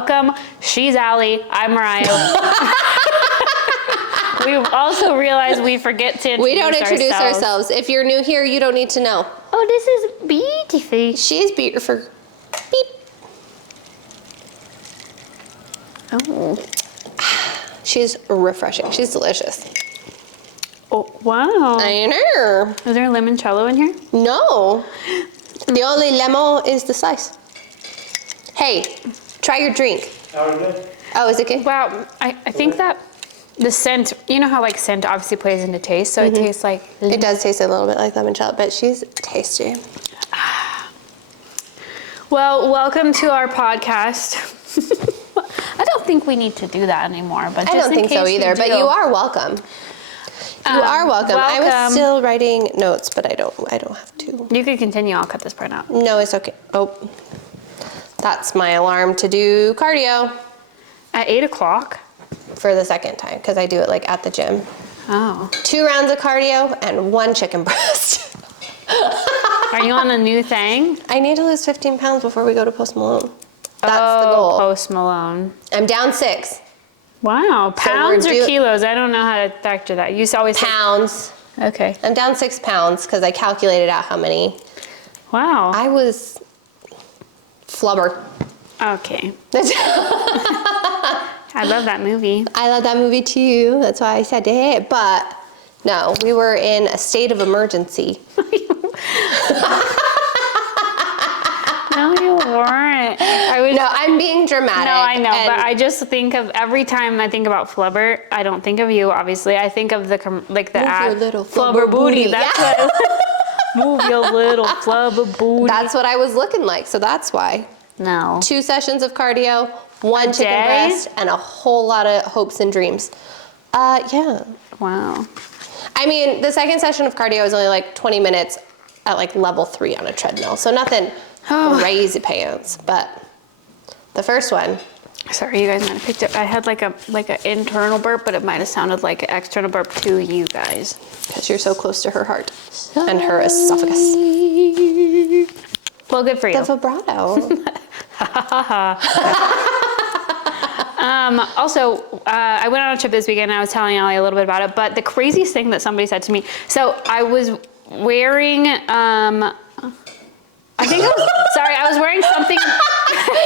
welcome. She's Allie. I'm Mariah. We've also realized we forget to introduce We don't introduce ourselves. If you're new here, you don't need to know. Oh, this is beautiful. She is beautiful. Beep. Oh. She's refreshing. She's delicious. Oh, wow. I know. Is there limoncello in here? No. The only lemon is the slice. Hey, try your drink. Oh, is it good? Wow, I think that the scent, you know how like scent obviously plays into taste, so it tastes like... It does taste a little bit like limoncello, but she's tasty. Well, welcome to our podcast. I don't think we need to do that anymore, but just I don't in think so case either, we but do. you are welcome. You are welcome. I was still writing notes, but I don't have to. You could continue, I'll cut this part out. No, it's okay. Oh, that's my alarm to do cardio. At 8 o'clock? For the second time, because I do it like at the gym. Oh. 2 rounds of cardio and 1 chicken breast. Are you on a new thing? I need to lose 15 pounds before we go to Post Malone. That's the goal. Post Malone. I'm down 6. Wow, pounds or kilos? I don't know how to factor that. You always pounds. Okay. I'm down 6 pounds because I calculated out how many. Wow. I was flubber. Okay. I love that movie. I love that movie too. That's why I said it. But no, we were in a state of emergency. No, you weren't. No, I'm being dramatic. No, I know, but I just think of every time I think about flubber, I don't think of you, obviously. I think of the ad. Your little flubber booty. That's what move your little flubber booty. That's what I was looking like, so that's why. No. 2 sessions of cardio, 1 chicken breast, and a whole lot of hopes and dreams. Yeah. Wow. I mean, the second session of cardio was only like 20 minutes at like level 3 on a treadmill, so nothing crazy pants, but the first one. Sorry, you guys might have picked up. I had like an internal burp, but it might have sounded like an external burp to you guys. Because you're so close to her heart and her esophagus. Well, good for you. The vibrato. Also, I went on a trip this weekend and I was telling Allie a little bit about it, but the craziest thing that somebody said to me, so I was wearing, I was wearing something.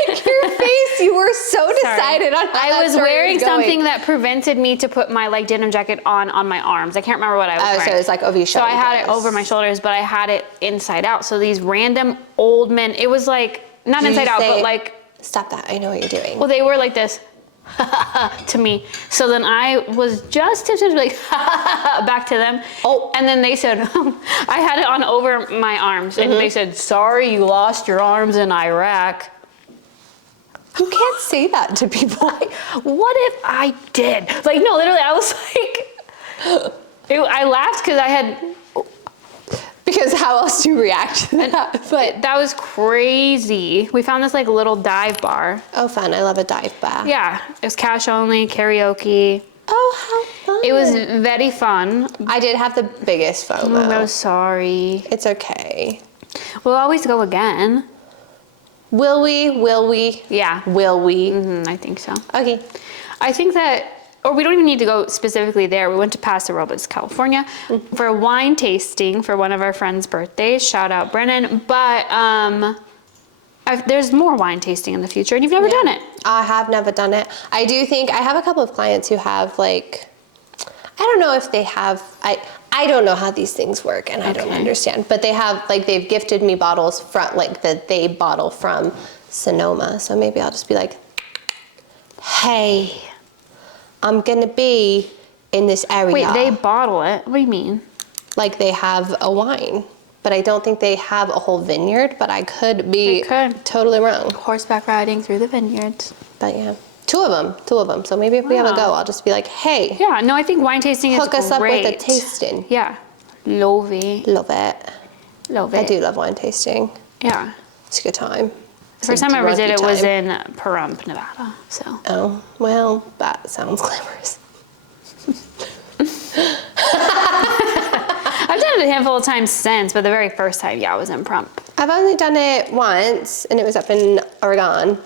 Your face, you were so decided on how I was wearing something that prevented me to put my like denim jacket on my arms. I can't remember what I was wearing. So it's like over your shoulders. So I had it over my shoulders, but I had it inside out. So these random old men, it was like, not inside out, but like. Stop that, I know what you're doing. Well, they were like this to me. So then I was just tempted to be like back to them. Oh, and then they said, I had it on over my arms. And they said, sorry, you lost your arms in Iraq. You can't say that to people. What if I did? Like, no, literally, I was like, I laughed because I had. Because how else do you react to that? But that was crazy. We found this like little dive bar. Oh, fun. I love a dive bar. Yeah, it was cash only, karaoke. Oh, how fun. It was very fun. I did have the biggest FOMO. I'm so sorry. It's okay. We'll always go again. Will we? Will we? Yeah. Will we? I think so. Okay. I think that, or we don't even need to go specifically there. We went to Paso Robles, California for a wine tasting for one of our friends' birthdays. Shout out Brennan. But there's more wine tasting in the future, and you've never done it. I have never done it. I do think, I have a couple of clients who have like, I don't know if they have, I don't know how these things work, and I don't understand, but they have, like, they've gifted me bottles from, like, that they bottle from Sonoma. So maybe I'll just be like, hey, I'm gonna be in this area. Wait, they bottle it? What do you mean? Like they have a wine, but I don't think they have a whole vineyard, but I could be totally wrong. Horseback riding through the vineyards. But yeah, two of them. So maybe if we have a go, I'll just be like, hey. Yeah, no, I think wine tasting is great. Hook us up with a tasting. Yeah, love it. Love it. Love it. I do love wine tasting. Yeah. It's a good time. The first time I ever did it was in Pahrump, Nevada, so. Oh, well, that sounds glamorous. I've done it a handful of times since, but the very first time, yeah, I was in Pahrump. I've only done it once, and it was up in Oregon.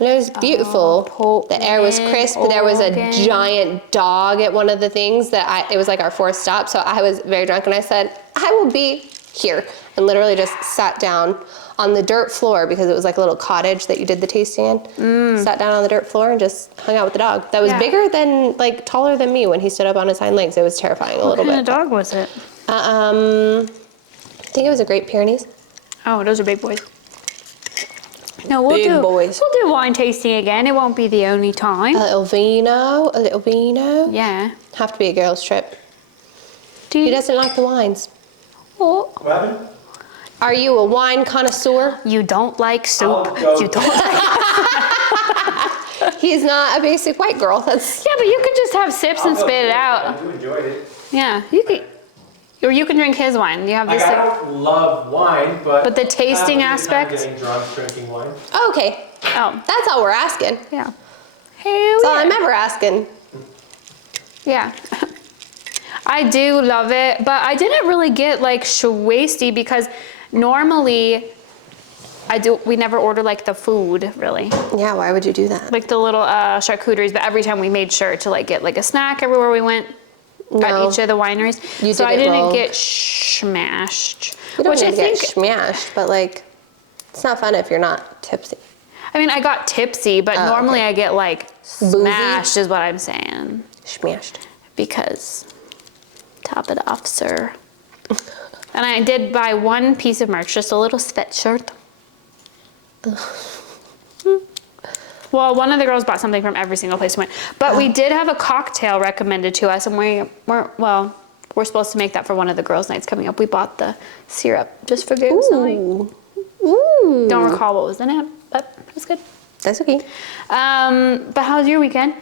And it was beautiful. The air was crisp. There was a giant dog at one of the things it was like our fourth stop. So I was very drunk and I said, I will be here. And literally just sat down on the dirt floor because it was like a little cottage that you did the tasting in. Sat down on the dirt floor and just hung out with the dog. That was bigger than, like taller than me when he stood up on his hind legs. It was terrifying a little bit. What kind of dog was it? I think it was a Great Pyrenees. Oh, those are big boys. No, we'll do wine tasting again. It won't be the only time. A little vino. Yeah. Have to be a girl's trip. He doesn't like the wines. Oh. What happened? Are you a wine connoisseur? You don't like soup. You don't like. He's not a basic white girl. That's Yeah, but you could just have sips and spit it out. I do enjoy it. Yeah, you could, or you can drink his wine. You have this. I don't love wine, but the tasting half of the time aspect? getting drunk drinking wine. okay. Oh, That's all we're asking. yeah. That's Hell all yeah. I'm ever asking. Yeah. I do love it, but I didn't really get like wasty because normally we never order like the food really. Yeah, why would you do that? Like the little charcuteries, but every time we made sure to like get like a snack everywhere we went at each of the wineries. You so did I it didn't rogue. get smashed. You don't Which need I to think, get smashed, but like, it's not fun if you're not tipsy. I mean, I got tipsy, but normally I get like Boozy? smashed is what I'm saying. Smashed. Because top it off, sir. And I did buy one piece of merch, just a little sweatshirt. Well, one of the girls bought something from every single place we went. But we did have a cocktail recommended to us, and we're supposed to make that for one of the girls' nights coming up. We bought the syrup just for games night. Ooh. Don't recall what was in it, but it was good. That's okay. But how was your weekend?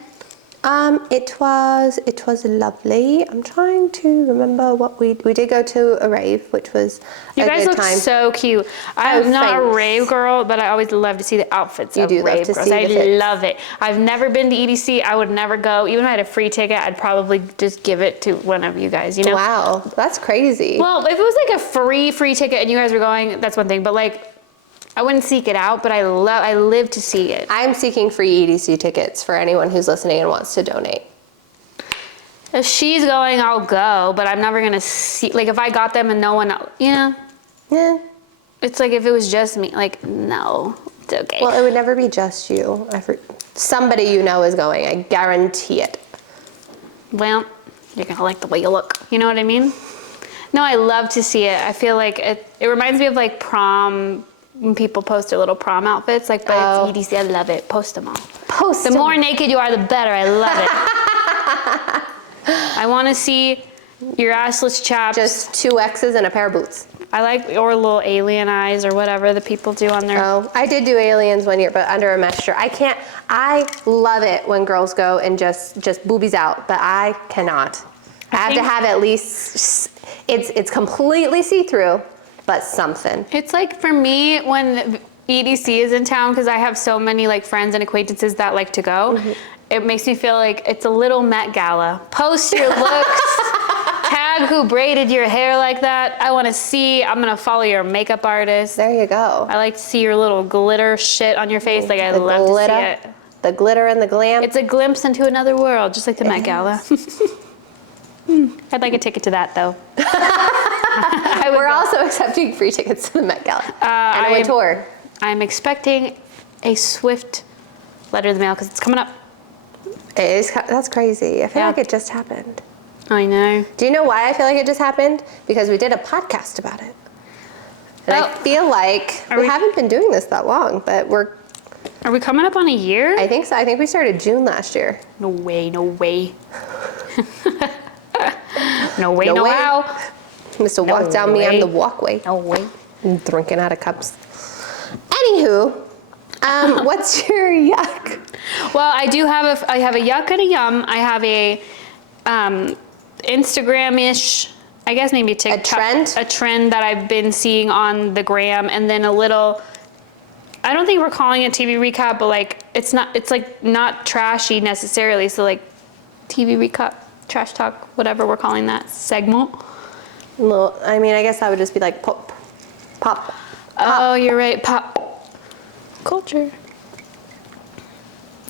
It was lovely. I'm trying to remember what we did go to a rave, which was You a guys good look time. so cute. I'm not a thanks. rave girl, but I always love to see the outfits of do love rave to girls. see I the fits. love it. I've never been to EDC. I would never go. Even if I had a free ticket, I'd probably just give it to one of you guys, you know? Wow, that's crazy. Well, if it was like a free ticket and you guys were going, that's one thing. But like, I wouldn't seek it out, but I live to see it. I'm seeking free EDC tickets for anyone who's listening and wants to donate. If she's going, I'll go, but I'm never gonna see, like if I got them and no one else, Yeah. it's like if it was just me, like, no, it's okay. Well, it would never be just you. Somebody you know is going. I guarantee it. Well, you're gonna like the way you look. You know what I mean? No, I love to see it. I feel like it reminds me of like prom, when people post their little prom outfits. Like, but it's EDC, I love it. Post them all. The more naked you are, the better. I love it. I want to see your assless chaps. Just 2 X's and a pair of boots. I like, or little alien eyes or whatever the people do on their. Oh, I did do aliens one year, but under a mesh shirt. I love it when girls go and just boobies out, but I cannot. I have to have at least, it's completely see-through, but something. It's like for me when EDC is in town, because I have so many like friends and acquaintances that like to go. It makes me feel like it's a little Met Gala. Post your looks. Tag who braided your hair like that. I want to see. I'm going to follow your makeup artist. There you go. I like to see your little glitter shit on your face. Like, I love to see it. The glitter and the glam. It's a glimpse into another world, just like the Met Gala. I'd like a ticket to that, though. We're also accepting free tickets to the Met Gala. And a tour. I'm expecting a swift letter in the mail because it's coming up. That's crazy. I feel Yeah. like it just happened. I know. Do you know why I feel like it just happened? Because we did a podcast about it. And I feel like we haven't been doing this that long, but Are we coming up on a year? I think so. I think we started June last year. No way, no way. No way, no way. how. Mr. Walk down me on way. the walkway. No way. Drinking out of cups. Anywho, what's your yuck? Well, I have a yuck and a yum. I have a Instagram-ish, I guess maybe TikTok. A trend that I've been seeing on the gram, and then a little, I don't think we're calling it TV recap, but like, it's like not trashy necessarily. So like TV recap, trash talk, whatever we're calling that segment. Well, I mean, I guess that would just be like pop. Oh, you're right. Pop culture.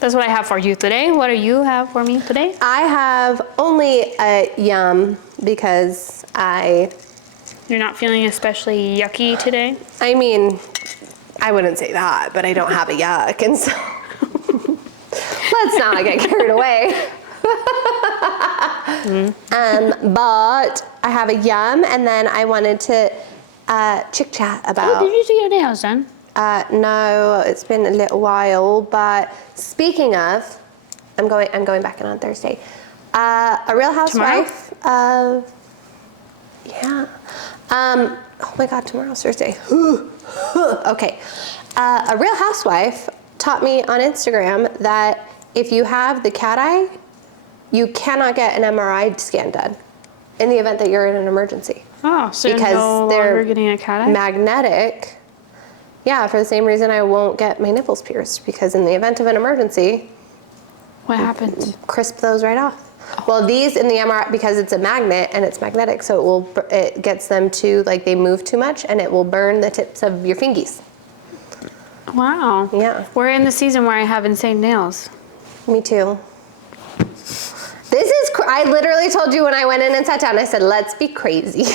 That's what I have for you today. What do you have for me today? I have only a yum because You're not feeling especially yucky today? I mean, I wouldn't say that, but I don't have a yuck, and so let's not get carried away. But I have a yum, and then I wanted to chit chat about. Oh, did you do your nails done? No, it's been a little while. But speaking of, I'm going back in on Thursday. A Real Housewife of oh my God, tomorrow's Thursday. Okay. A Real Housewife taught me on Instagram that if you have the cat eye, you cannot get an MRI scan done in the event that you're in an emergency. Oh, so because you're no they're longer getting a cat eye? magnetic. Yeah, for the same reason I won't get my nipples pierced, because in the event of an emergency, What happens? crisp those right off. Well, these in the MRI, because it's a magnet and it's magnetic, so it gets them to, like, they move too much and it will burn the tips of your fingies. Wow. Yeah. We're in the season where I have insane nails. Me too. This is, I literally told you when I went in and sat down, I said, let's be crazy.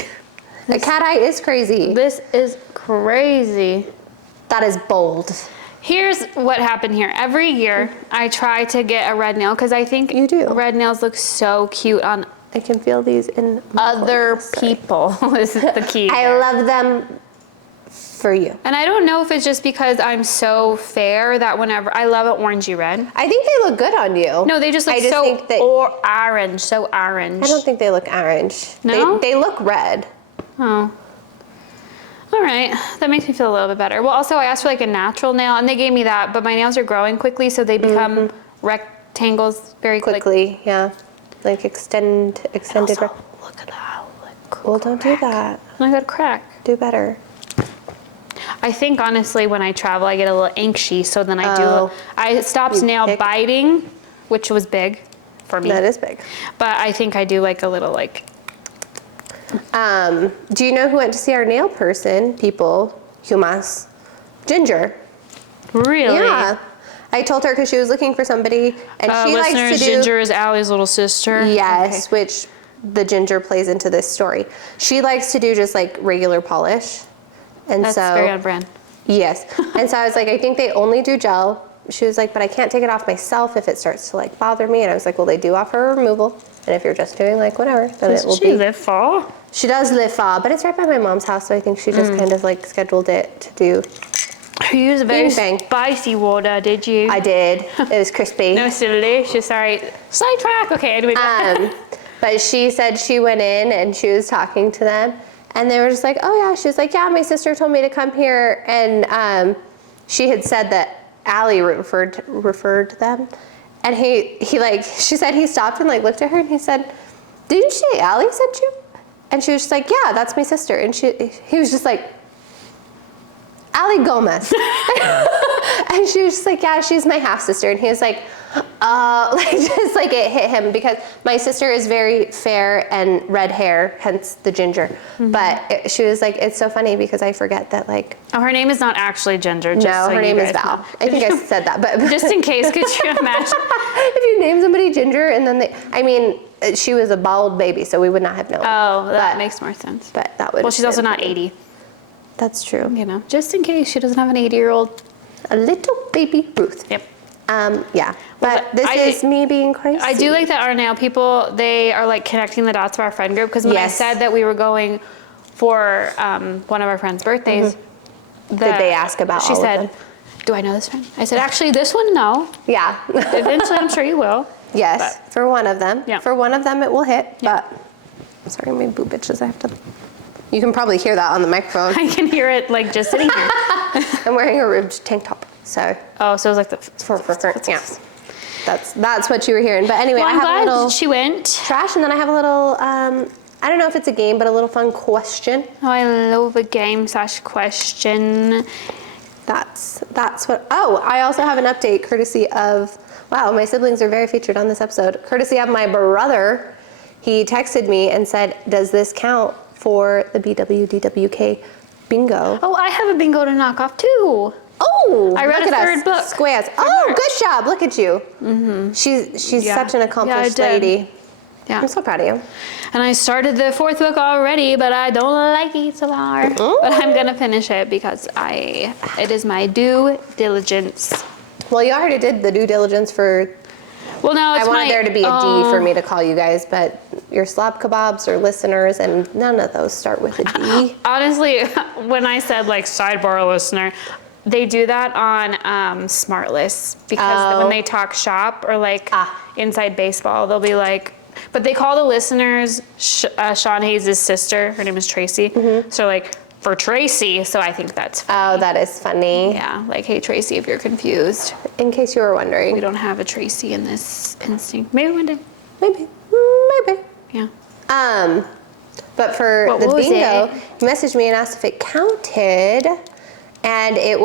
A cat eye is crazy. This is crazy. That is bold. Here's what happened here. Every year, I try to get a red nail because I think You do. red nails look so cute on I can feel these in my other corners. Sorry. people. This is the key. I love them for you. And I don't know if it's just because I'm so fair that whenever I love an orangey red. I think they look good on you. No, they just look so think that, orange, so orange. I don't think they look orange. No? They look red. Oh. All right, that makes me feel a little bit better. Well, also I asked for like a natural nail and they gave me that, but my nails are growing quickly, so they become rectangles very Quickly, yeah. Like extended. Also, look at that. Well, don't do that. I got a crack. Do better. I think honestly, when I travel, I get a little anxious, so then Oh. I stopped You nail pick- biting, which was big for me. That is big. But I think I do like a little like. Do you know who went to see our nail person? Humas. Ginger. Really? Yeah. I told her because she was looking for somebody, and she likes Listeners, to do. Ginger is Allie's little sister. Yes, Okay. which the ginger plays into this story. She likes to do just like regular polish, and That's so very on brand. yes. And so I was like, I think they only do gel. She was like, but I can't take it off myself if it starts to like bother me. And I was like, well, they do offer a removal, and if you're just doing like whatever, then it will She be. live fall. She does live far, but it's right by my mom's house, so I think she just kind of like scheduled it to do. You used very Bing bang. spicy water, did you? I did. It was crispy. No, it's delicious. Sorry. Sidetrack. Okay, anyway. But she said she went in and she was talking to them, and they were just like, oh yeah. She was like, yeah, my sister told me to come here, and she had said that Allie referred to them, and he like, she said he stopped and like looked at her and he said, didn't you say Allie sent you? And she was just like, yeah, that's my sister. And he was just like, Allie Gomez. And she was just like, yeah, she's my half sister. And he was like, like just like it hit him, because my sister is very fair and red hair, hence the ginger. But she was like, it's so funny because I forget that like. Oh, her name is not actually Ginger. Just No, so her you name is guys Val. know. I think I said that, but Just in case, could you imagine? if you name somebody Ginger and then I mean, she was a bald baby, so we would not have known. Oh, that But- makes more sense. But that would. Well, she's also not 80. That's true. You know, just in case she doesn't have an 80-year-old. A little baby Ruth. Yep. Yeah. Well, But this is me being crazy. I do like that our nail people, they are like connecting the dots of our friend group, because when Yes. I said that we were going for one of our friends' birthdays, Did they ask about she all of said, them? do I know this friend? I said, actually, this one, no. Yeah. Eventually, I'm sure you will. Yes, for one of them. Yeah. For one of them, it will hit. Yeah. But sorry, my boob itches. I have to. You can probably hear that on the microphone. I can hear it like just sitting here. I'm wearing a ribbed tank top, so Oh, so it was like the. yeah. That's what you were hearing. But anyway, Well, I I'm have a glad little she went. trash, and then I have a little. I don't know if it's a game, but a little fun question. Oh, I love a game / question. That's what. Oh, I also have an update courtesy of. Wow, my siblings are very featured on this episode. Courtesy of my brother, he texted me and said, "Does this count for the BWDWK bingo?" Oh, I have a bingo to knock off too. Oh, I read look a at third us. book. Squares. Oh, good job. Look at you. She's Yeah. such an accomplished Yeah, I did. lady. Yeah. I'm so proud of you. And I started the 4th book already, but I don't like it so far. Ooh. But I'm gonna finish it because it is my due diligence. Well, you already did the due diligence for. Well, no, it's I wanted my, there to be a D for me to call you guys, but your slob kebabs are listeners, and none of those start with a D. Honestly, when I said like sidebar listener, they do that on smart lists because when they talk shop or like inside baseball, they'll be like, but they call the listeners Sean Hayes' sister. Her name is Tracy. So like for Tracy, so I think that's funny. Oh, that is funny. Yeah, like, hey Tracy, if you're confused, In case you were wondering. we don't have a Tracy in this instinct. Maybe one day. Maybe. Maybe. Yeah. But for What the was bingo, it? he messaged me and asked if it counted, and there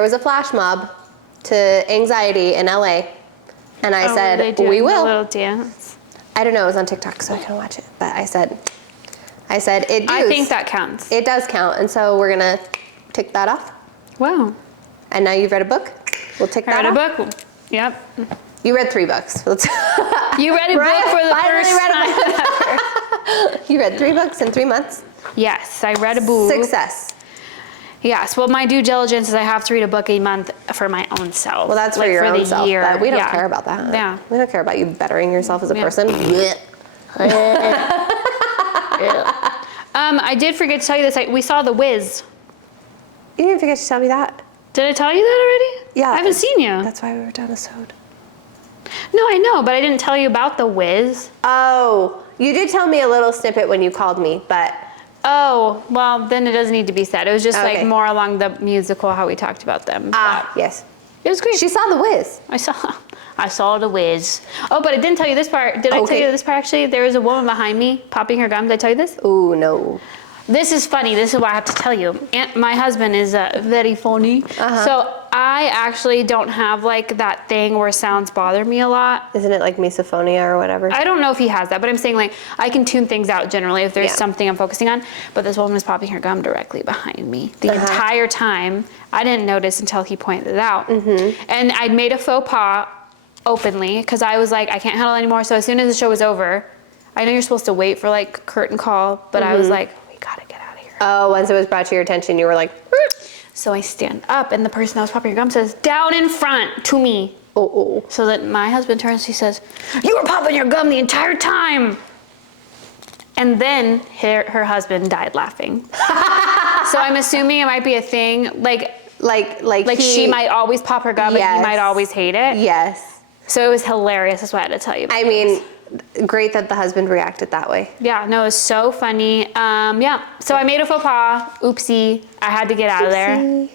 was a flash mob to anxiety in LA, and I Oh, were they said, doing we a will. little dance. I don't know, it was on TikTok, so I couldn't watch it, but I said it I does. think that counts. It does count, and so we're gonna tick that off. Wow. And now you've read a book, we'll tick I that read off. a book. Yep. You read 3 books. You read a Right, book for the finally first read a time. You read 3 books in 3 months. Yes, I read a book. Success. Yes, well, my due diligence is I have to read a book a month for my own self. Well, that's like for your own the self, year. but we don't Yeah. care about that. Yeah. We don't care about you bettering yourself as a Yeah. person. I did forget to tell you this. We saw The Wiz. You didn't forget to tell me that. Did I tell you that already? Yeah. I haven't seen you. That's why we were down a sode. No, I know, but I didn't tell you about The Wiz. Oh, you did tell me a little snippet when you called me, but Oh, well, then it doesn't need to be said. It was just Okay. like more along the musical, how we talked about them. yes. It was great. She saw The Wiz. I saw The Wiz. Oh, but I didn't tell you this part. Did I tell Okay. you this part actually? There was a woman behind me popping her gum. Did I tell you this? Ooh, no. This is funny. This is what I have to tell you. My husband is very funny. So I actually don't have like that thing where sounds bother me a lot. Isn't it like misophonia or whatever? I don't know if he has that, but I'm saying like I can tune things out generally if there's Yeah. something I'm focusing on. But this woman was popping her gum directly behind me the entire time. I didn't notice until he pointed it out. And I made a faux pas openly because I was like, I can't handle it anymore. So as soon as the show was over, I know you're supposed to wait for like curtain call, but I was like, we gotta get out of here. Oh, once it was brought to your attention, you were like, So I stand up and the person that was popping her gum says, down in front to me. oh. So that my husband turns, he says, you were popping your gum the entire time. And then her husband died laughing. So I'm assuming it might be a thing, like she might always pop her gum and he might always hate it. Yes. So it was hilarious. That's what I had to tell you about. I mean, great that the husband reacted that way. Yeah, no, it was so funny. Yeah, so I made a faux pas. Oopsie. I had to get out of there. Oopsie.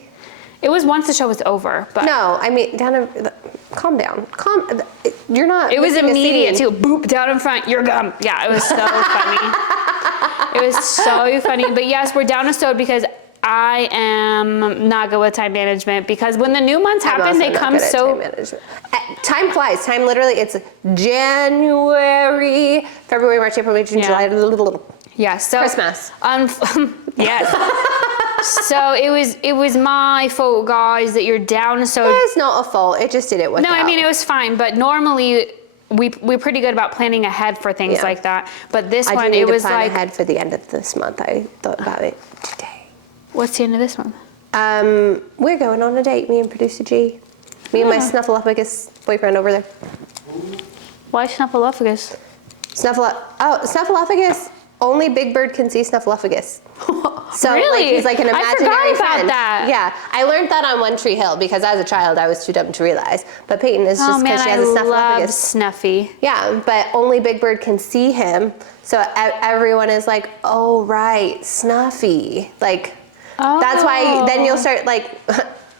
It was once the show was over, but No, I mean, calm down. You're not. it was missing a immediate scene. too. Boop, down in front, your gum. Yeah, it was so funny. It was so funny. But yes, we're down a sode because I am not good with time management because when the new months I'm happen, also they not come good at so. time management. Time flies. Time literally. It's January, February, March, April, May, June, Yeah. July. Yeah, so Christmas. Yes. So it was my fault, guys, that you're down a sode. It's not a fault. It just didn't work No, out. I mean it was fine, but normally we're pretty good about planning ahead for things Yeah. like that. But this I one, do need it to was plan like, ahead for the end of this month. I thought about it today. what's the end of this one? We're going on a date, me and producer G. Me and my snuffleupagus boyfriend over there. Why Snuffleupagus? Snuffleupagus, only Big Bird can see Snuffleupagus. So Really? like he's like an I imaginary forgot about friend. that. Yeah, I learned that on One Tree Hill because as a child I was too dumb to realize. But Peyton is Oh just man, because she I has a love Snuffleupagus. Snuffy. Yeah, but only Big Bird can see him. So everyone is like, oh right, Snuffy. Like that's why then you'll start like.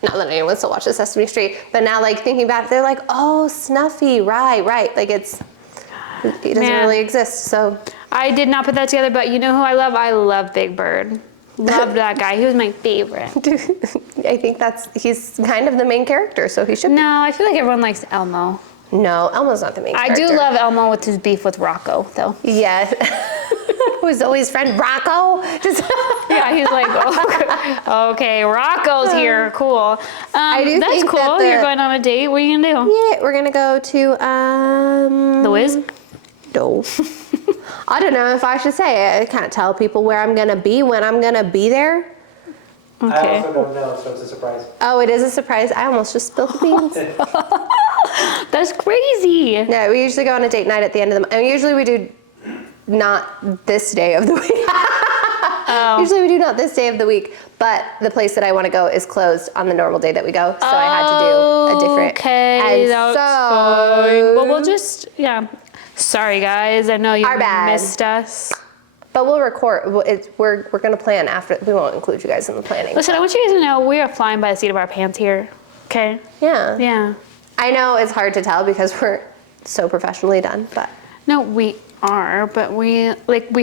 Not that anyone still watches Sesame Street, but now like thinking back, they're like, oh, Snuffy, right. Like he doesn't Man. really exist, so. I did not put that together, but you know who I love? I love Big Bird. Loved that guy. He was my favorite. I think he's kind of the main character, so he should be. No, I feel like everyone likes Elmo. No, Elmo's not the main I character. do love Elmo with his beef with Rocco, though. Yes. Who's Zoe's friend, Rocco? Just Yeah, he's like, oh, okay, Rocco's here, cool. do That's think cool. that You're going on a date. What are you gonna do? yeah, we're gonna go to The Wiz? No. I don't know if I should say it. I can't tell people where I'm gonna be when I'm gonna be there. I Okay. also don't know, so it's a surprise. Oh, it is a surprise. I almost just spilled the beans. That's crazy. No, we usually go on a date night at the end of the month. And usually we do not this day of the week. Oh. Usually we do not this day of the week, but the place that I want to go is closed on the normal day that we go, so I had to do a different. Okay, And that's so, fine. Well, we'll just, yeah. Sorry, guys. I know you Our bad. missed us. but we'll record. We're gonna plan after. We won't include you guys in the planning. Listen, I want you guys to know we are flying by the seat of our pants here. Okay? Yeah. Yeah. I know it's hard to tell because we're so professionally done, but No, we are, but we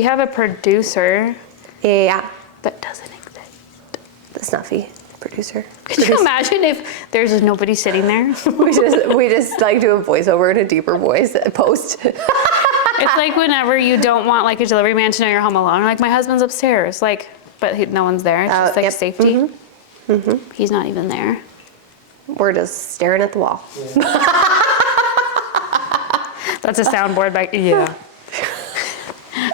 have a producer yeah, that doesn't exist. the snuffy producer. Could you imagine if there's nobody sitting there? we just like do a voiceover in a deeper voice post. It's like whenever you don't want like a delivery man to know you're home alone. Like my husband's upstairs, like, but no one's there. It's just like Yep. safety. He's not even there. We're just staring at the wall. That's a soundboard back. Yeah.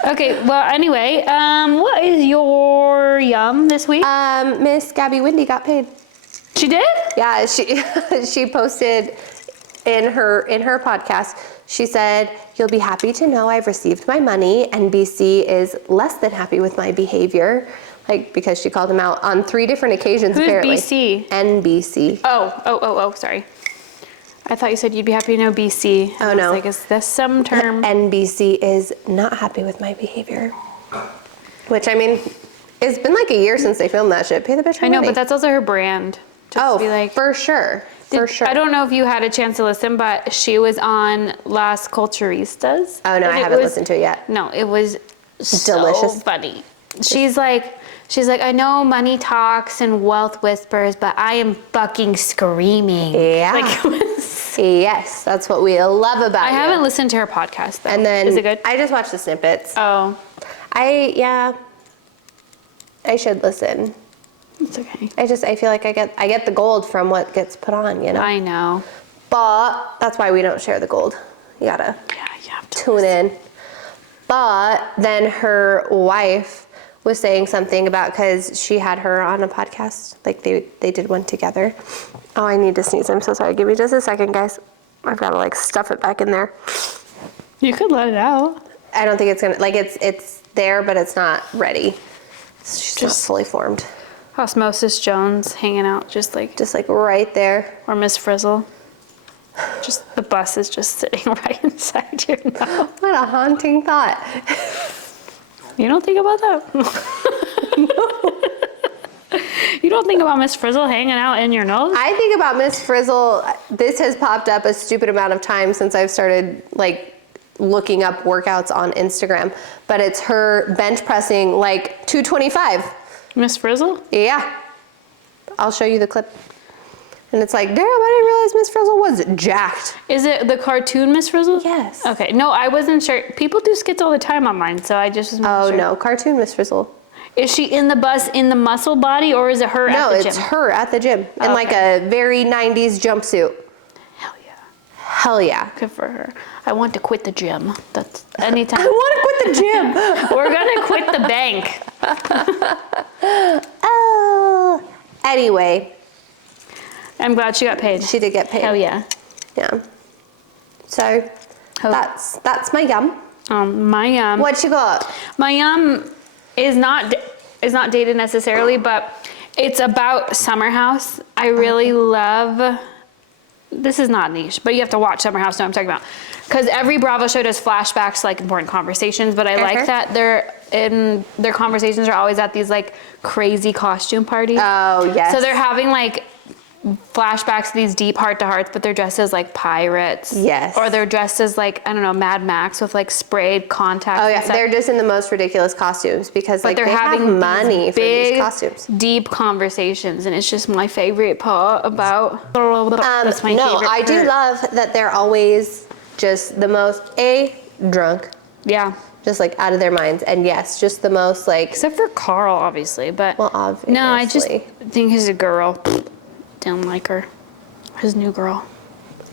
Okay. Well, anyway, what is your yum this week? Miss Gabby Windy got paid. She did? Yeah, she she posted in her podcast. She said, "You'll be happy to know I've received my money. NBC is less than happy with my behavior." Like, because she called him out on 3 different occasions, Who's apparently. BC? NBC. Oh, sorry. I thought you said you'd be happy to know BC. Oh, I was no. like, is this some term? NBC is not happy with my behavior. Which, I mean, it's been like a year since they filmed that shit. Pay the bitch her I know, money. but that's also her brand. Just Oh, to be like, for sure. For sure. I don't know if you had a chance to listen, but she was on Las Culturistas. Oh, no, I It haven't was- listened to it yet. No, it was so Delicious. funny. She's like, I know money talks and wealth whispers, but I am fucking screaming. Yeah. Like, it was- Yes, that's what we love about I you. haven't listened to her podcast though. And then Is it good? I just watched the snippets. Oh, I should listen. it's okay. I feel like I get the gold from what gets put on, you know. I know. But that's why we don't share the gold. You gotta Yeah, you have to. tune in. But then her wife was saying something about, because she had her on a podcast, like they did one together. Oh, I need to sneeze. I'm so sorry. Give me just a second, guys. I've got to like stuff it back in there. You could let it out. I don't think it's gonna, like, it's there, but it's not ready. It's just not fully formed. Osmosis Jones hanging out, just like Right there. or Miss Frizzle. Just the bus is just sitting right inside your mouth. What a haunting thought. You don't think about that? You don't think about Miss Frizzle hanging out in your nose? I think about Miss Frizzle. This has popped up a stupid amount of times since I've started like looking up workouts on Instagram, but it's her bench pressing like 225. Miss Frizzle? Yeah. I'll show you the clip. And it's like, damn, I didn't realize Miss Frizzle was jacked. Is it the cartoon Miss Frizzle? Yes. Okay. No, I wasn't sure. People do skits all the time online, so I just wasn't Oh sure. no, cartoon Miss Frizzle. Is she in the bus in the muscle body, or is it her No, at the gym? it's her at the gym in like a very 90s jumpsuit. Hell yeah. Hell yeah. Good for her. I want to quit the gym. That's anytime. I want to quit the gym. We're gonna quit the bank. Oh. Anyway, I'm glad she got paid. she did get paid. Hell yeah. Yeah. So Oh. that's my yum. My What you got? My is not dated necessarily, but it's about Summer House. I really love. This is not niche, but you have to watch Summer House to know what I'm talking about. Because every Bravo show does flashbacks to like important conversations, but I like that their conversations are always at these like crazy costume parties. Oh yes. So they're having like flashbacks to these deep heart-to-hearts, but they're dressed as like pirates. Yes. Or they're dressed as like, I don't know, Mad Max with like sprayed contacts. Oh and yeah, stuff. they're just in the most ridiculous costumes because But like they're they having have money these for these big, costumes. deep conversations, and it's just my favorite part about. That's my No, favorite I do part. love that they're always just the most drunk, Yeah. Just like out of their minds. And yes, just the most like, Except for Carl, obviously, but well, obviously. no, I just think he's a girl. Don't like her. His new girl.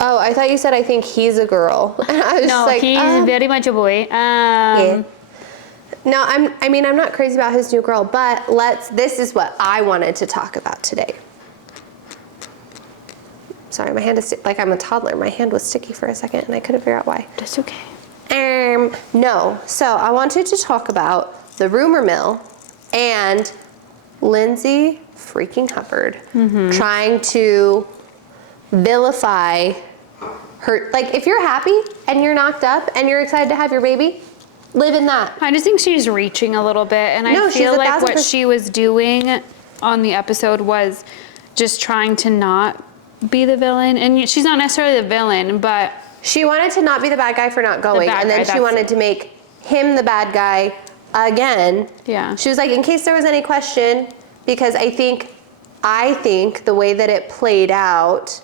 Oh, I thought you said I think he's a girl. I was No, like, he's very much a boy. yeah. No, I mean, I'm not crazy about his new girl, but this is what I wanted to talk about today. Sorry, my hand is, like I'm a toddler. My hand was sticky for a second and I couldn't figure out why. That's okay. No, so I wanted to talk about the rumor mill and Lindsay freaking Hubbard trying to vilify her. Like, if you're happy and you're knocked up and you're excited to have your baby, live in that. I just think she's reaching a little bit, and I feel like what she was doing on the episode was just trying to not be the villain. And she's not necessarily the villain, but she wanted to not be the bad guy for not going, and then she wanted to make him the bad guy again. Yeah. She was like, in case there was any question, because I think the way that it played out,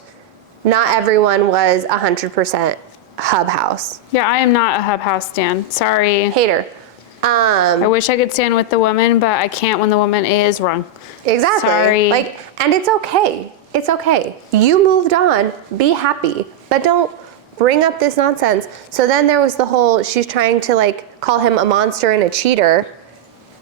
not everyone was 100% Hub House. Yeah, I am not a Hub House stan. Sorry. Hater. I wish I could stand with the woman, but I can't when the woman is wrong. Exactly. Sorry. Like, and it's okay. It's okay. You moved on. Be happy. But don't bring up this nonsense. So then there was the whole, she's trying to like call him a monster and a cheater.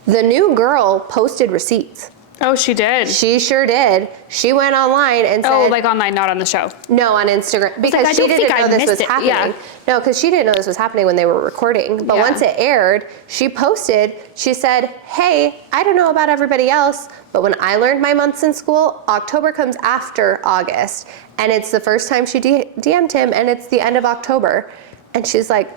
The new girl posted receipts. Oh, she did? She sure did. She went online and said... Oh, like online, not on the show. No, on Instagram. Because she didn't know this was happening. Yeah. No, because she didn't know this was happening when they were recording. But once it aired, she posted, she said, hey, I don't know about everybody else, but when I learned my months in school, October comes after August. And it's the first time she DM'd him, and it's the end of October. And she's like,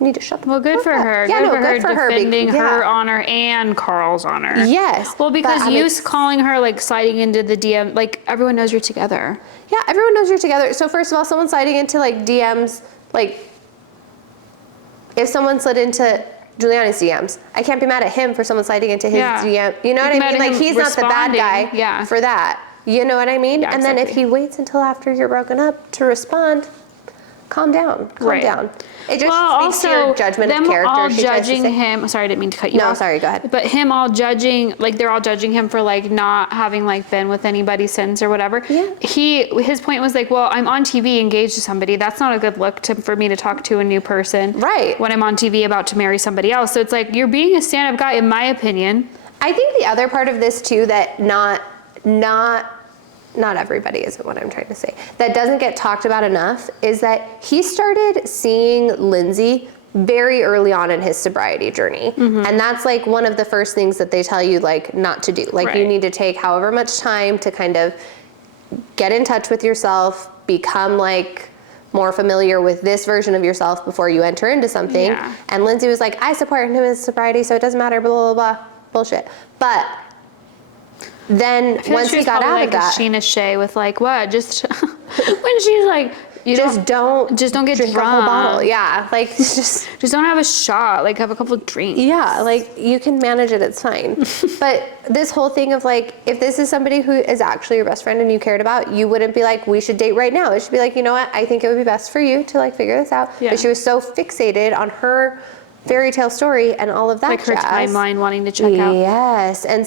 you need to shut the Well, good for her. Yeah, good for her defending her honor and Carl's honor. Yes. Well, because you calling her like sliding into the DM, like everyone knows you're together. Yeah, everyone knows you're together. So first of all, someone sliding into like DMs, like if someone slid into Giuliani's DMs, I can't be mad at him for someone sliding into his DM. You know what I mean? Like he's not the bad guy for that. You know what I mean? Yeah, and then if he waits until after you're broken up to respond, calm down. Calm down. It just speaks to your judgment of character. All judging him. Sorry, I didn't mean to cut you off. No, sorry, go ahead. But him all judging, like they're all judging him for like not having like been with anybody since or whatever. Yeah. His point was like, well, I'm on TV engaged to somebody. That's not a good look for me to talk to a new person. Right. When I'm on TV about to marry somebody else. So it's like you're being a stand-up guy, in my opinion. I think the other part of this too that not everybody isn't what I'm trying to say, that doesn't get talked about enough is that he started seeing Lindsay very early on in his sobriety journey. And that's like one of the first things that they tell you like not to do. Like you need to take however much time to kind of get in touch with yourself, become like more familiar with this version of yourself before you enter into something. Yeah. And Lindsay was like, I support him in his sobriety, so it doesn't matter, blah, blah, blah, bullshit. But then once he got out of that, Sheena Shea with like what? Just when she's like, you don't get drink drunk. a whole bottle. Yeah, like just don't have a shot. Like have a couple drinks. Yeah, like you can manage it. It's fine. But this whole thing of like, if this is somebody who is actually your best friend and you cared about, you wouldn't be like, we should date right now. It should be like, you know what? I think it would be best for you to like figure this out. Yeah. But she was so fixated on her fairy tale story and all of that like her jazz. timeline wanting to check out. Yes, and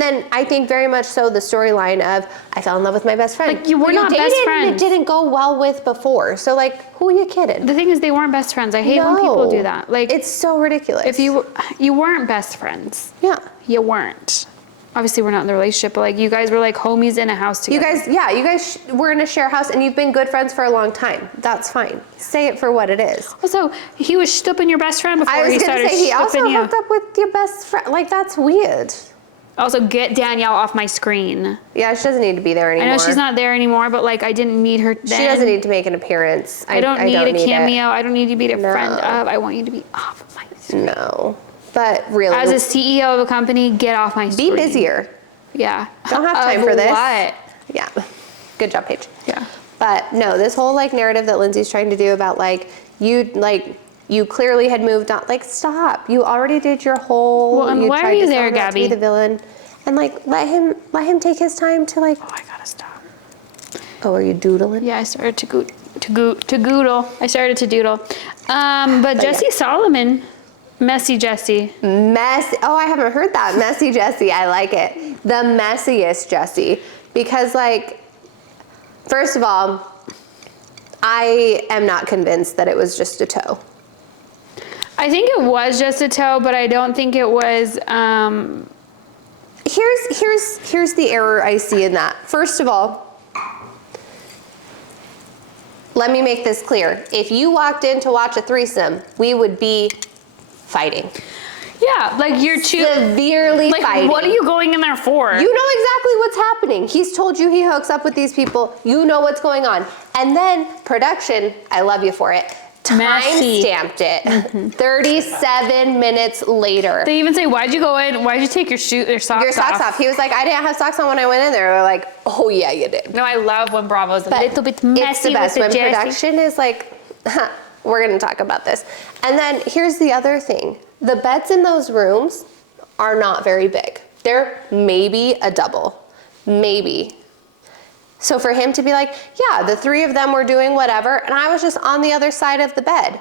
then I think very much so the storyline of I fell in love with my best friend. Like you were who not dated best friends. And it didn't go well with before. So like, who are you kidding? The thing is, they weren't best friends. I hate when people do that. Like it's so ridiculous. if you weren't best friends. Yeah. You weren't. Obviously, we're not in the relationship, but like you guys were like homies in a house together. You guys were in a share house and you've been good friends for a long time. That's fine. Say it for what it is. Also, he was stooping your best friend before he started I was gonna say he also stooping you. hooked up with your best friend. Like that's weird. Also, get Danielle off my screen. Yeah, she doesn't need to be there anymore. I know she's not there anymore, but like I didn't need her then. She doesn't need to make an appearance. I don't need a cameo. I don't need to be a No. friend of. I want you to be off of my screen. No. But really. As a CEO of a company, get off my screen. Be busier. Yeah. Don't have time for this. What? Yeah. Good job, Paige. Yeah. But no, this whole like narrative that Lindsay's trying to do about like you clearly had moved on. Like stop. You already did your whole. Well, and why are you there, Gabby? To be the villain, and like let him take his time to like. Oh, I gotta stop. Oh, are you doodling? Yeah, I started to to doodle. I started to doodle. But Jesse Solomon, messy Jesse. Oh, I haven't heard that. Messy Jessie. I like it. The messiest Jessie. Because, like, first of all, I am not convinced that it was just a toe. I think it was just a toe, but I don't think it was. Here's the error I see in that. First of all, let me make this clear. If you walked in to watch a threesome, we would be fighting. Yeah, like you're severely like, fighting. what are you going in there for? You know exactly what's happening. He's told you he hooks up with these people. You know what's going on. And then production, I love you for it, time-stamped it. 37 minutes later. They even say, why'd you go in? Why'd you take your socks off? He was like, I didn't have socks on when I went in there. We're like, oh yeah, you did. No, I love when Bravo's a little bit messy. It's the best when production is like, we're gonna talk about this. And then here's the other thing. The beds in those rooms are not very big. They're maybe a double, maybe. So for him to be like, yeah, the three of them were doing whatever, and I was just on the other side of the bed.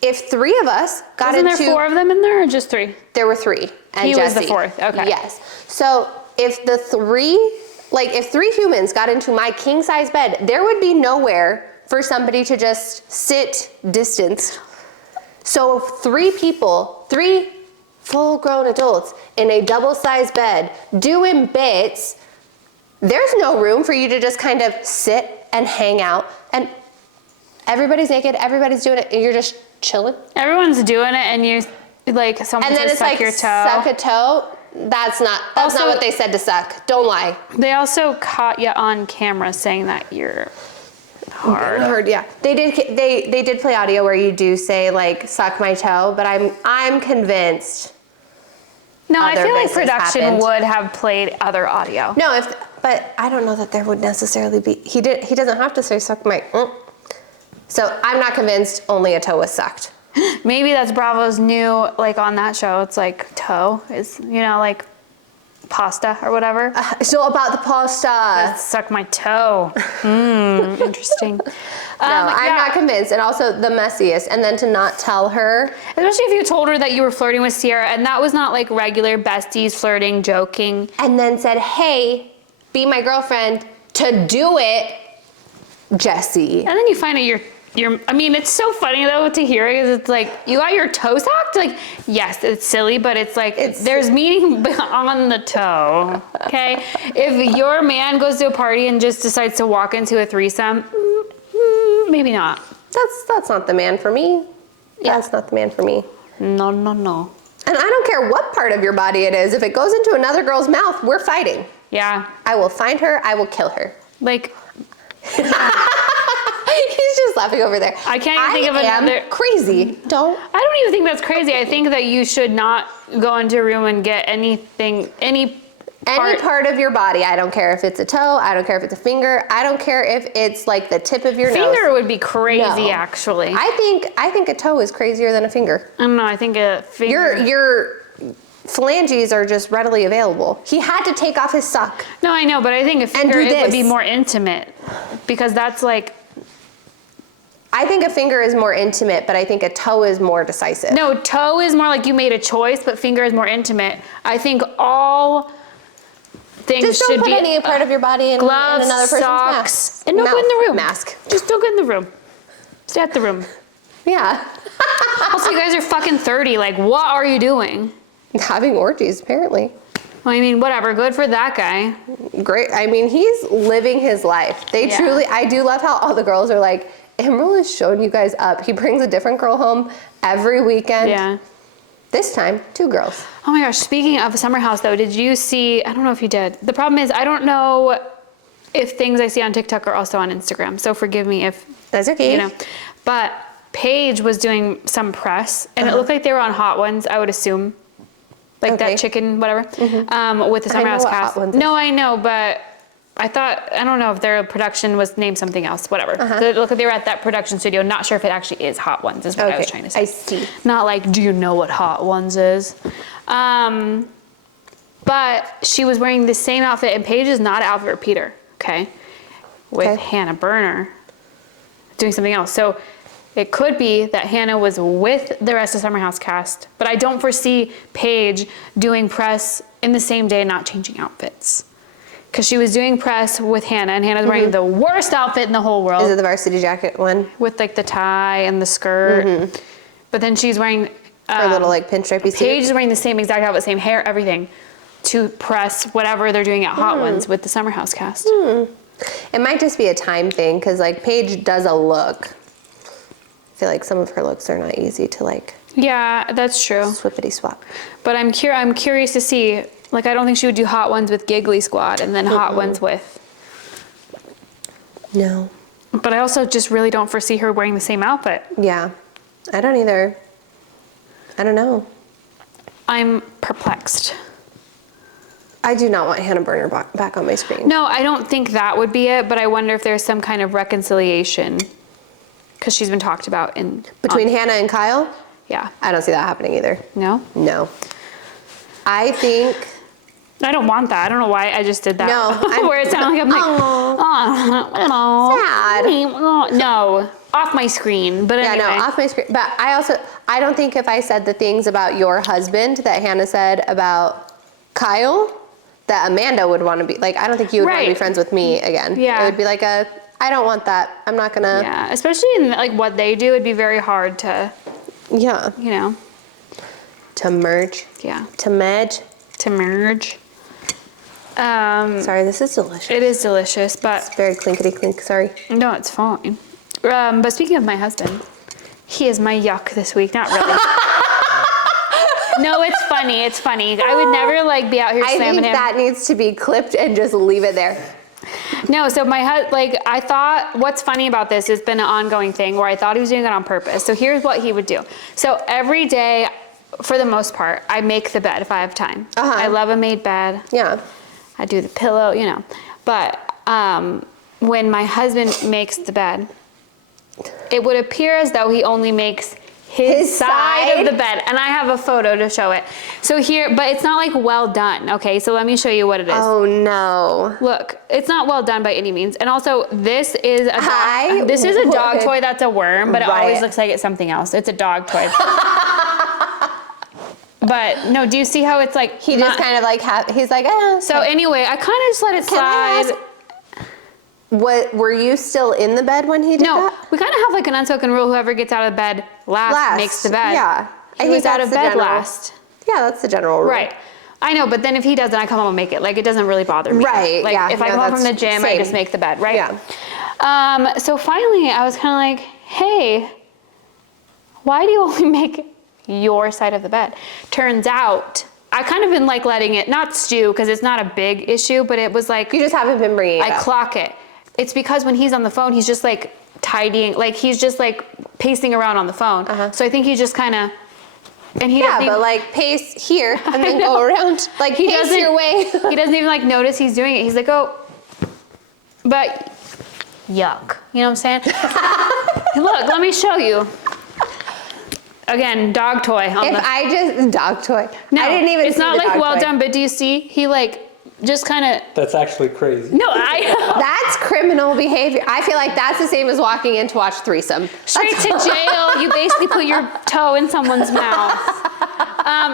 If three of us got into... Wasn't there 4 of them in there or just 3? There were 3. And he Jesse was the 4th, okay. Yes. So if the 3, like if 3 humans got into my king size bed, there would be nowhere for somebody to just sit distanced. So if 3 people, 3 full-grown adults in a double-sized bed doing bits, there's no room for you to just kind of sit and hang out. And everybody's naked, everybody's doing it, and you're just chilling. Everyone's doing it, and you, like, someone says suck your toe. Suck a toe. That's not what they said to suck. Don't lie. They also caught you on camera saying that you're hard. Yeah. They did play audio where you do say like suck my toe, but I'm convinced. No, I feel like production would have played other audio. No, but I don't know that there would necessarily be. He doesn't have to say suck my. So I'm not convinced only a toe was sucked. Maybe that's Bravo's new, like on that show, it's like toe is, like pasta or whatever. It's all about the pasta. Suck my toe. Interesting. I'm not convinced. And also the messiest. And then to not tell her. Especially if you told her that you were flirting with Sierra and that was not like regular besties flirting, joking. And then said, hey, be my girlfriend. To do it, Jesse. And then you find out I mean, it's so funny though to hear it because it's like, you got your toe socked? Like, yes, it's silly, but it's like, there's meaning on the toe, okay? If your man goes to a party and just decides to walk into a threesome, maybe not. That's not the man for me. Yeah. That's not the man for me. No. And I don't care what part of your body it is. If it goes into another girl's mouth, we're fighting. Yeah. I will find her. I will kill her. Like... He's just laughing over there. I can't even think of another... crazy. I don't even think that's crazy. I think that you should not go into a room and get anything, any part of your body. I don't care if it's a toe. I don't care if it's a finger. I don't care if it's like the tip of your nose. Finger would be crazy, actually. I think a toe is crazier than a finger. I don't know. I think a finger... Your phalanges are just readily available. He had to take off his sock. No, I know, but I think a finger it would be more intimate because that's like... I think a finger is more intimate, but I think a toe is more decisive. No, toe is more like you made a choice, but finger is more intimate. I think all things just should don't be... put any part of your body in gloves, another person's socks, mask. and don't go in the room. Mask. Just don't get in the room. Stay at the room. Yeah. Also, you guys are fucking 30. Like, what are you doing? Having orgies, apparently. Well, I mean, whatever. Good for that guy. Great. I mean, he's living his life. Truly, I do love how all the girls are like, Emerald is showing you guys up. He brings a different girl home every weekend. Yeah. This time, 2 girls. Oh my gosh, speaking of Summer House though, did you see, I don't know if you did. The problem is I don't know if things I see on TikTok are also on Instagram. So forgive me if. That's okay. But Paige was doing some press and it looked like they were on Hot Ones, I would assume. Like that chicken, whatever, with the Summer House cast. No, I know, but I don't know if their production was named something else, whatever. It looked like they were at that production studio. Not sure if it actually is Hot Ones, is what I was trying to say. I see. Not like, do you know what Hot Ones is? But she was wearing the same outfit, and Paige is not an outfit repeater, okay? With Hannah Berner doing something else. So it could be that Hannah was with the rest of Summer House cast, but I don't foresee Paige doing press in the same day and not changing outfits. Because she was doing press with Hannah, and Hannah's wearing the worst outfit in the whole world. Is it the varsity jacket one? With like the tie and the skirt. But then she's wearing Her little like pinstripey suit? Paige is wearing the same exact outfit, same hair, everything, to press whatever they're doing at Hot Ones with the Summer House cast. It might just be a time thing, because like Paige does a look. I feel like some of her looks are not easy to like Yeah, that's true. swippity swap. But I'm curious to see. Like, I don't think she would do Hot Ones with Giggly Squad and then Hot Ones with. No. But I also just really don't foresee her wearing the same outfit. Yeah. I don't either. I don't know. I'm perplexed. I do not want Hannah Burner back on my screen. No, I don't think that would be it, but I wonder if there's some kind of reconciliation. Because she's been talked about in. Between Hannah and Kyle? Yeah. I don't see that happening either. No? No. I think. I don't want that. I don't know why I just did that. No, Where it sounded like I'm like, Sad. No, off my screen. But anyway. Yeah, no, off my screen. But I don't think if I said the things about your husband that Hannah said about Kyle, that Amanda would want to be, like, I don't think you would want to be friends with me again. Yeah. It would be like I don't want that. I'm not gonna. Yeah, especially in like what they do, it'd be very hard to, Yeah. you know, To merge. yeah, To merge. to merge. Sorry, this is delicious. It is delicious, but It's very clinkety clink, sorry. no, it's fine. But speaking of my husband, he is my yuck this week. Not really. No, it's funny. It's funny. I would never like be out here I slamming think him. that needs to be clipped and just leave it there. No, so I thought what's funny about this has been an ongoing thing where I thought he was doing it on purpose. So here's what he would do. So every day, for the most part, I make the bed if I have time. I love a made bed. Yeah. I do the pillow, you know. But when my husband makes the bed, it would appear as though he only makes his side of the bed. And I have a photo to show it. So here, but it's not like well done. Okay, so let me show you what it is. Oh no. Look, it's not well done by any means. And also, this is a dog would- toy that's a worm, but it Right. always looks like it's something else. It's a dog toy. But no, do you see how it's like He just kind of like, he's like, So anyway, I kind of just let it Can I slide. What, were you still in the bed when he did No, that? we kind of have like an unspoken rule: whoever gets out of bed last makes the bed. Yeah. He was out of bed last. Yeah, that's the general rule. Right. I know, but then if he doesn't, I come home and make it. Like, it doesn't really bother me. Right, Like, yeah, if I no, come home from the that's gym, I same. just make the bed, right? Yeah. So finally, I was kind of like, hey, why do you only make your side of the bed? Turns out, I kind of been like letting it, not stew, because it's not a big issue, but it was like, You just haven't been bringing it I up. clock it. It's because when he's on the phone, he's just like tidying, like he's just like pacing around on the phone. So I think he's just kind of, and he Yeah, doesn't but even, like pace here and then go around. Like he pace doesn't, your way. he doesn't even like notice he's doing it. He's like, oh, but yuck. You know what I'm saying? Look, let me show you. Again, dog toy. Dog toy. No, I didn't even it's see not the like dog well toy. done, but do you see? He like just kind of, That's actually crazy. no, I That's criminal behavior. I feel like that's the same as walking in to watch threesome. straight to jail. You basically put your toe in someone's mouth.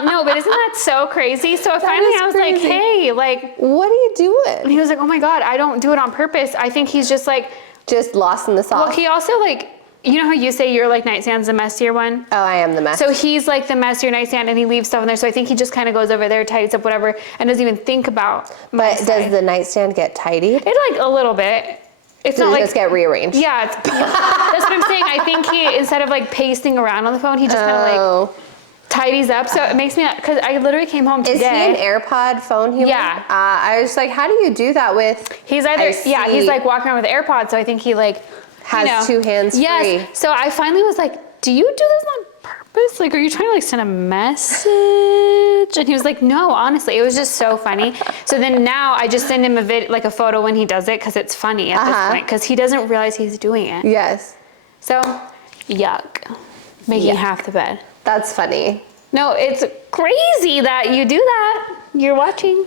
No, but isn't that so crazy? So finally is I was like, crazy. hey, like, What are you and doing? he was like, oh my God, I don't do it on purpose. I think he's just like, Just lost in the sauce. well, he also like, you know how you say your like nightstand's the messier one? Oh, I am the mess. So he's like the messier nightstand and he leaves stuff in there. So I think he just kind of goes over there, tidies up whatever, and doesn't even think about my But side. does the nightstand get tidied? It like a little bit. It's Does not it like, just get rearranged? yeah, that's what I'm saying. I think he, instead of like pacing around on the phone, he just kind of like Oh. tidies up. So it makes me, because I literally came home Is today. he an AirPod phone human? Yeah. I was like, how do you do that with? He's either, yeah, see. he's like walking around with AirPods. So I think he like Has two hands Yes. free. So I finally was like, do you do this on purpose? Like, are you trying to like send a message? And he was like, no, honestly, it was just so funny. So then now I just send him like a photo when he does it because it's funny at this point because he doesn't realize he's doing it. Yes. So, yuck, making half the bed. That's funny. No, it's crazy that you do that. You're watching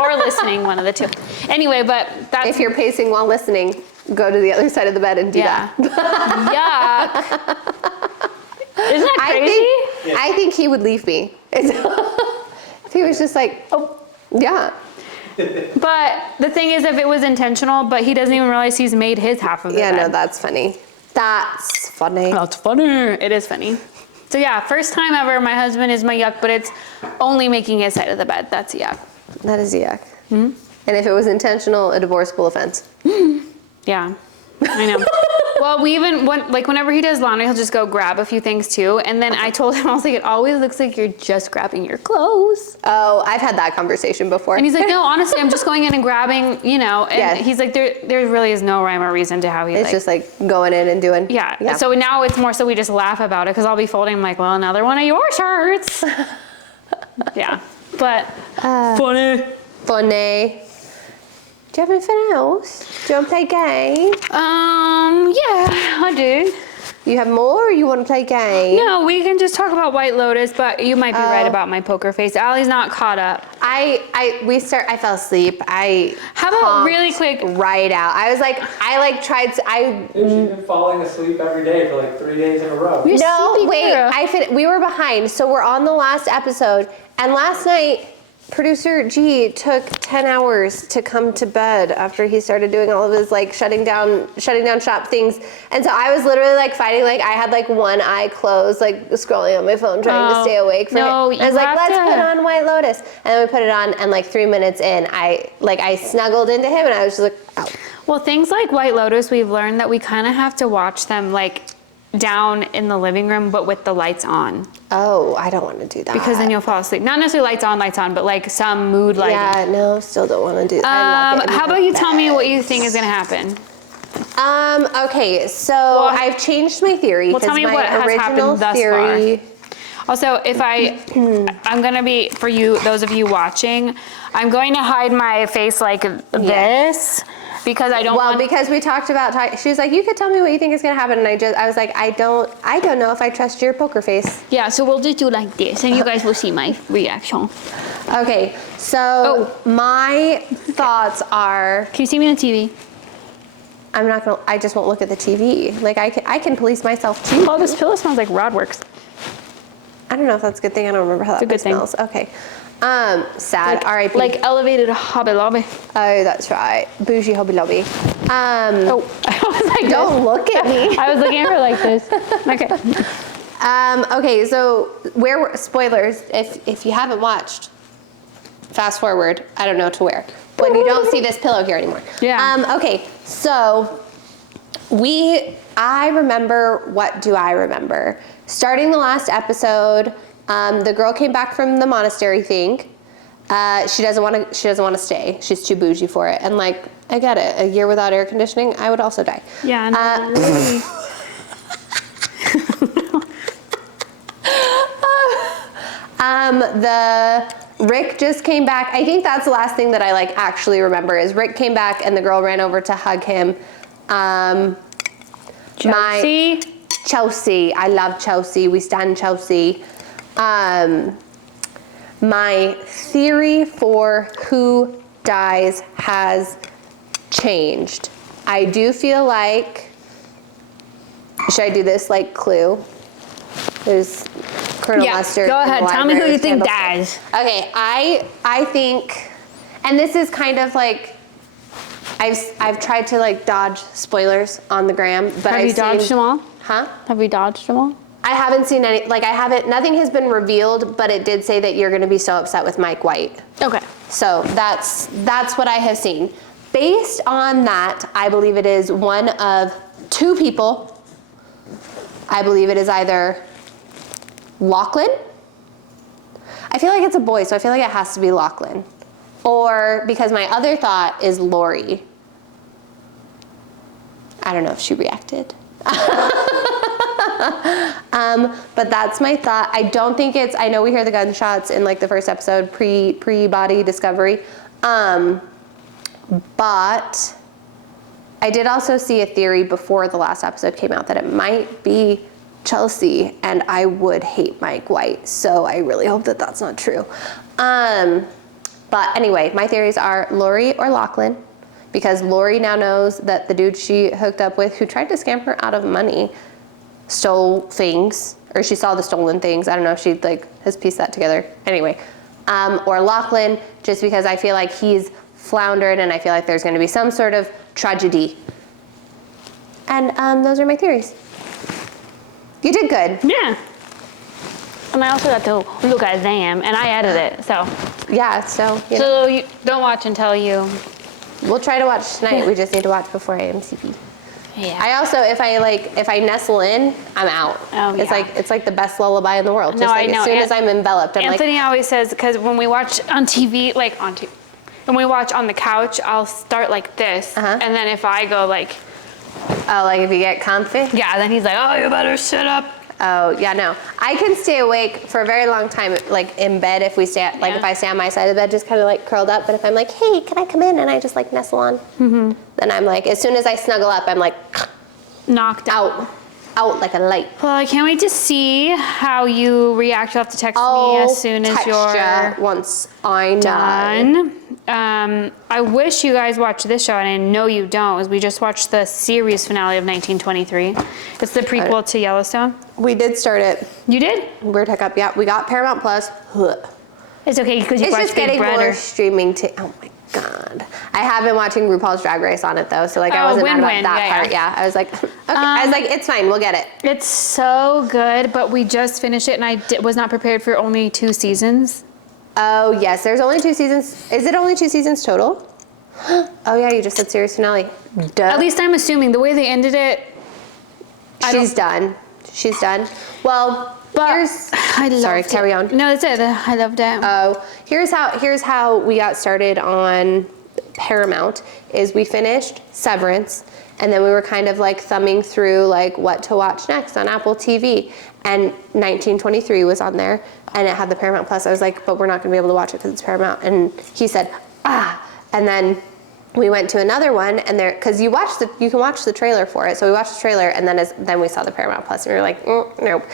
or listening, one of the two. Anyway, but that's If you're pacing while listening. go to the other side of the bed and do that. Yuck. Isn't that crazy? I think he would leave me. If he was just like, oh, yeah. But the thing is, if it was intentional, but he doesn't even realize he's made his half of it. Yeah, no, that's funny. That's funny. That's funny. It is funny. So yeah, first time ever, my husband is my yuck, but it's only making his side of the bed. That's yuck. That is yuck. Mm-hmm. And if it was intentional, a divorceable offense. Yeah, I know. Well, we even, whenever he does laundry, he'll just go grab a few things too. And then I told him, I was like, it always looks like you're just grabbing your clothes. Oh, I've had that conversation before. And he's like, no, honestly, I'm just going in and grabbing, and he's like, there really is no rhyme or reason to how he It's just like going in and doing. Yeah. So now it's more so we just laugh about it because I'll be folding, I'm like, well, another one of your shirts. Yeah. But funny. Funny. Do you have anything else? Do you want to play a game? Yeah, I do. You have more, or you want to play a game? No, we can just talk about White Lotus, but you might be right about my poker face. Allie's not caught up. I fell asleep. How about really quick? Right out. I was like, Dude, she's been falling asleep every day for like 3 days in a row. no, wait, we were behind. So we're on the last episode, and last night, producer G took 10 hours to come to bed after he started doing all of his like shutting down shop things. And so I was literally like fighting, like I had like one eye closed, like scrolling on my phone trying to stay awake for him. I was like, let's put on White Lotus. And then we put it on, and like 3 minutes in, I snuggled into him and I was just like, ow. Well, things like White Lotus, we've learned that we kind of have to watch them like down in the living room, but with the lights on. Oh, I don't want to do that. Because then you'll fall asleep. Not necessarily lights on, but like some mood lighting. Yeah, no, still don't want to do that. How about you tell me what you think is going to happen? Okay, so I've changed my theory. Well, tell me what has happened thus far. Also, if I'm going to be, for you, those of you watching, I'm going to hide my face like this. Because I don't want... Well, because we talked about... She was like, you could tell me what you think is going to happen. And I was like, I don't know if I trust your poker face. Yeah, so we'll just do like this, and you guys will see my reaction. Okay, so my thoughts are... Can you see me on TV? I'm not going to... I just won't look at the TV. Like, I can police myself, too. Oh, this pillow smells like Rodworks. I don't know if that's a good thing. I don't remember how that smells. Okay. Sad. Like, R.I.P. Like elevated Hobby Lobby. Oh, that's right. Bougie Hobby Lobby. I was like, don't look at me. I was looking at her like this. Okay. Okay, so spoilers, if you haven't watched, fast forward, I don't know to where, when you don't see this pillow here anymore. Yeah. Okay, so I remember, what do I remember? Starting the last episode, the girl came back from the monastery thing. She doesn't want to stay. She's too bougie for it. And like, I get it. A year without air conditioning, I would also die. Yeah. No, the Rick just came back. I think that's the last thing that I like actually remember is Rick came back and the girl ran over to hug him. Chelsea. I love Chelsea. We stand Chelsea. My theory for who dies has changed. I do feel like, should I do this like Clue? There's Colonel Mustard. Go ahead. Tell me who you think dies. Okay, I think, and this is kind of like, I've tried to like dodge spoilers on the gram, but Have you dodged them all? Huh? Have we dodged them all? I haven't seen any, like nothing has been revealed, but it did say that you're gonna be so upset with Mike White. Okay. So that's what I have seen. Based on that, I believe it is one of two people. I believe it is either Lachlan. I feel like it's a boy, so I feel like it has to be Lachlan. Or, because my other thought is Lori. I don't know if she reacted. But that's my thought. I don't think it's, I know we hear the gunshots in like the first episode, pre-body discovery. But I did also see a theory before the last episode came out that it might be Chelsea, and I would hate Mike White. So I really hope that that's not true. But anyway, my theories are Lori or Lachlan. because Lori now knows that the dude she hooked up with, who tried to scam her out of money, stole things, or she saw the stolen things. I don't know if she like has pieced that together. Anyway, or Lachlan, just because I feel like he's floundered and I feel like there's going to be some sort of tragedy. And those are my theories. You did good. Yeah. And I also got to look at them, and I edited it, so. Yeah, so, you know. So you don't watch until you. We'll try to watch tonight. We just need to watch before IMCP. Yeah. I also, if I nestle in, I'm out. Oh, it's yeah. like the best lullaby in the world. Just No, like I know. as soon as I'm enveloped, I'm Anthony always says, because when we watch on TV, when we watch on the couch, I'll start like this, and then if I go like, oh, like if you get comfy? yeah, then he's like, oh, you better sit up. Oh, yeah, no. I can stay awake for a very long time, like in bed if we stay, like if I stay on my side of the bed, just kind of like curled up. But if I'm like, hey, can I come in? And I just like nestle on, then I'm like, as soon as I snuggle up, I'm like, Knocked out. out like a light. Well, I can't wait to see how you react. You'll have to text me as soon as you're once I know. done. I wish you guys watched this show, and I know you don't, as we just watched the series finale of 1923. It's the prequel to Yellowstone. We did start it. You did? Weird hiccup. Yeah, we got Paramount Plus. It's okay, because you It's watched just Big getting Brother. more streaming. Oh my god! I have been watching RuPaul's Drag Race on it though, so like I wasn't mad win-win. about that Yeah, part. Yeah, I was like, okay. I was like, it's fine. We'll get it. It's so good, but we just finished it, and I was not prepared for only 2 seasons. Oh yes, there's only 2 seasons. Is it only 2 seasons total? Oh yeah, you just said series finale. Duh. At least I'm assuming the way they ended it. She's done. She's done. Well, But here's. I loved Sorry, it. carry on. No, that's it. I loved it. Oh, here's how we got started on Paramount. Is we finished Severance, and then we were kind of like thumbing through like what to watch next on Apple TV, and 1923 was on there, and it had the Paramount Plus. I was like, but we're not going to be able to watch it because it's Paramount. And he said, and then we went to another one, and there, because you can watch the trailer for it. So we watched the trailer, and then we saw the Paramount Plus, and we were like, nope.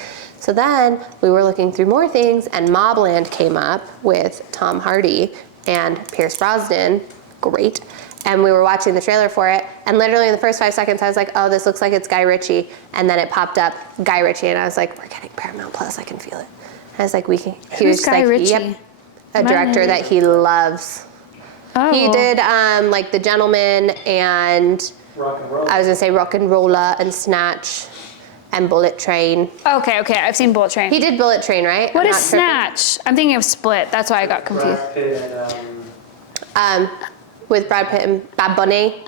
So then we were looking through more things, and Mobland came up with Tom Hardy and Pierce Brosnan. Great. And we were watching the trailer for it, and literally in the first 5 seconds, I was like, oh, this looks like it's Guy Ritchie. And then it popped up Guy Ritchie, and I was like, we're getting Paramount Plus, I can feel it. And I was like, we can. He Who's was Guy like, Ritchie? yep, a director that he loves. Oh. He did like The Gentleman, and Rock and roll. I was gonna say Rock and Roller and Snatch and Bullet Train. Okay, I've seen Bullet Train. He did Bullet Train, right? What I'm is not tripping. Snatch? I'm thinking of Split. That's why I got confused. Brad Pitt and With Brad Pitt and Bad Bunny.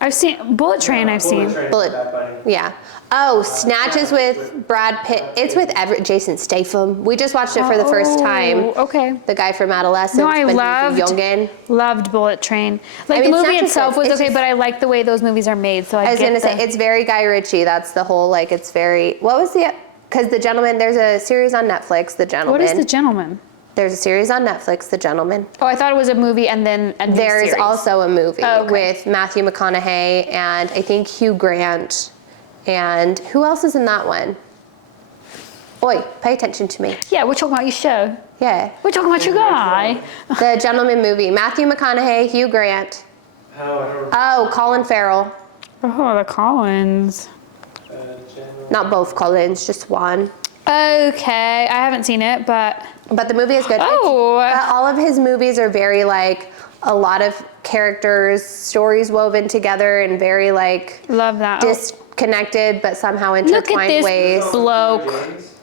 I've seen Bullet Train. I've seen. Bullet- Bad Bunny. Yeah. Oh, Snatch is with Brad Pitt. It's with Jason Statham. We just watched it for the first time. Okay. The guy from Adolescence. No, I when he was youngin. loved Bullet Train. Like I mean, the movie Snatch is itself good. was It's okay, just- but I like the way those movies are made. So I was get gonna say the- it's very Guy Ritchie. That's the whole like it's very. What was the? Because The Gentleman. There's a series on Netflix. The Gentleman. What is The Gentleman? There's a series on Netflix. The Gentleman. Oh, I thought it was a movie and then a new There's series. also a movie Oh, okay. with Matthew McConaughey and I think Hugh Grant. And who else is in that one? Oi, pay attention to me. Yeah, we're talking about your show. Yeah. We're talking about your guy. The Gentleman movie. Matthew McConaughey, Hugh Grant. Oh, I don't remember. Oh, Colin Farrell. Oh, the Collins. General. Not both Collins, just one. Okay, I haven't seen it, but But the movie is good. Oh. But all of his movies are very like a lot of characters, stories woven together in very like love that. disconnected but somehow Look intertwined at this ways. bloke. James?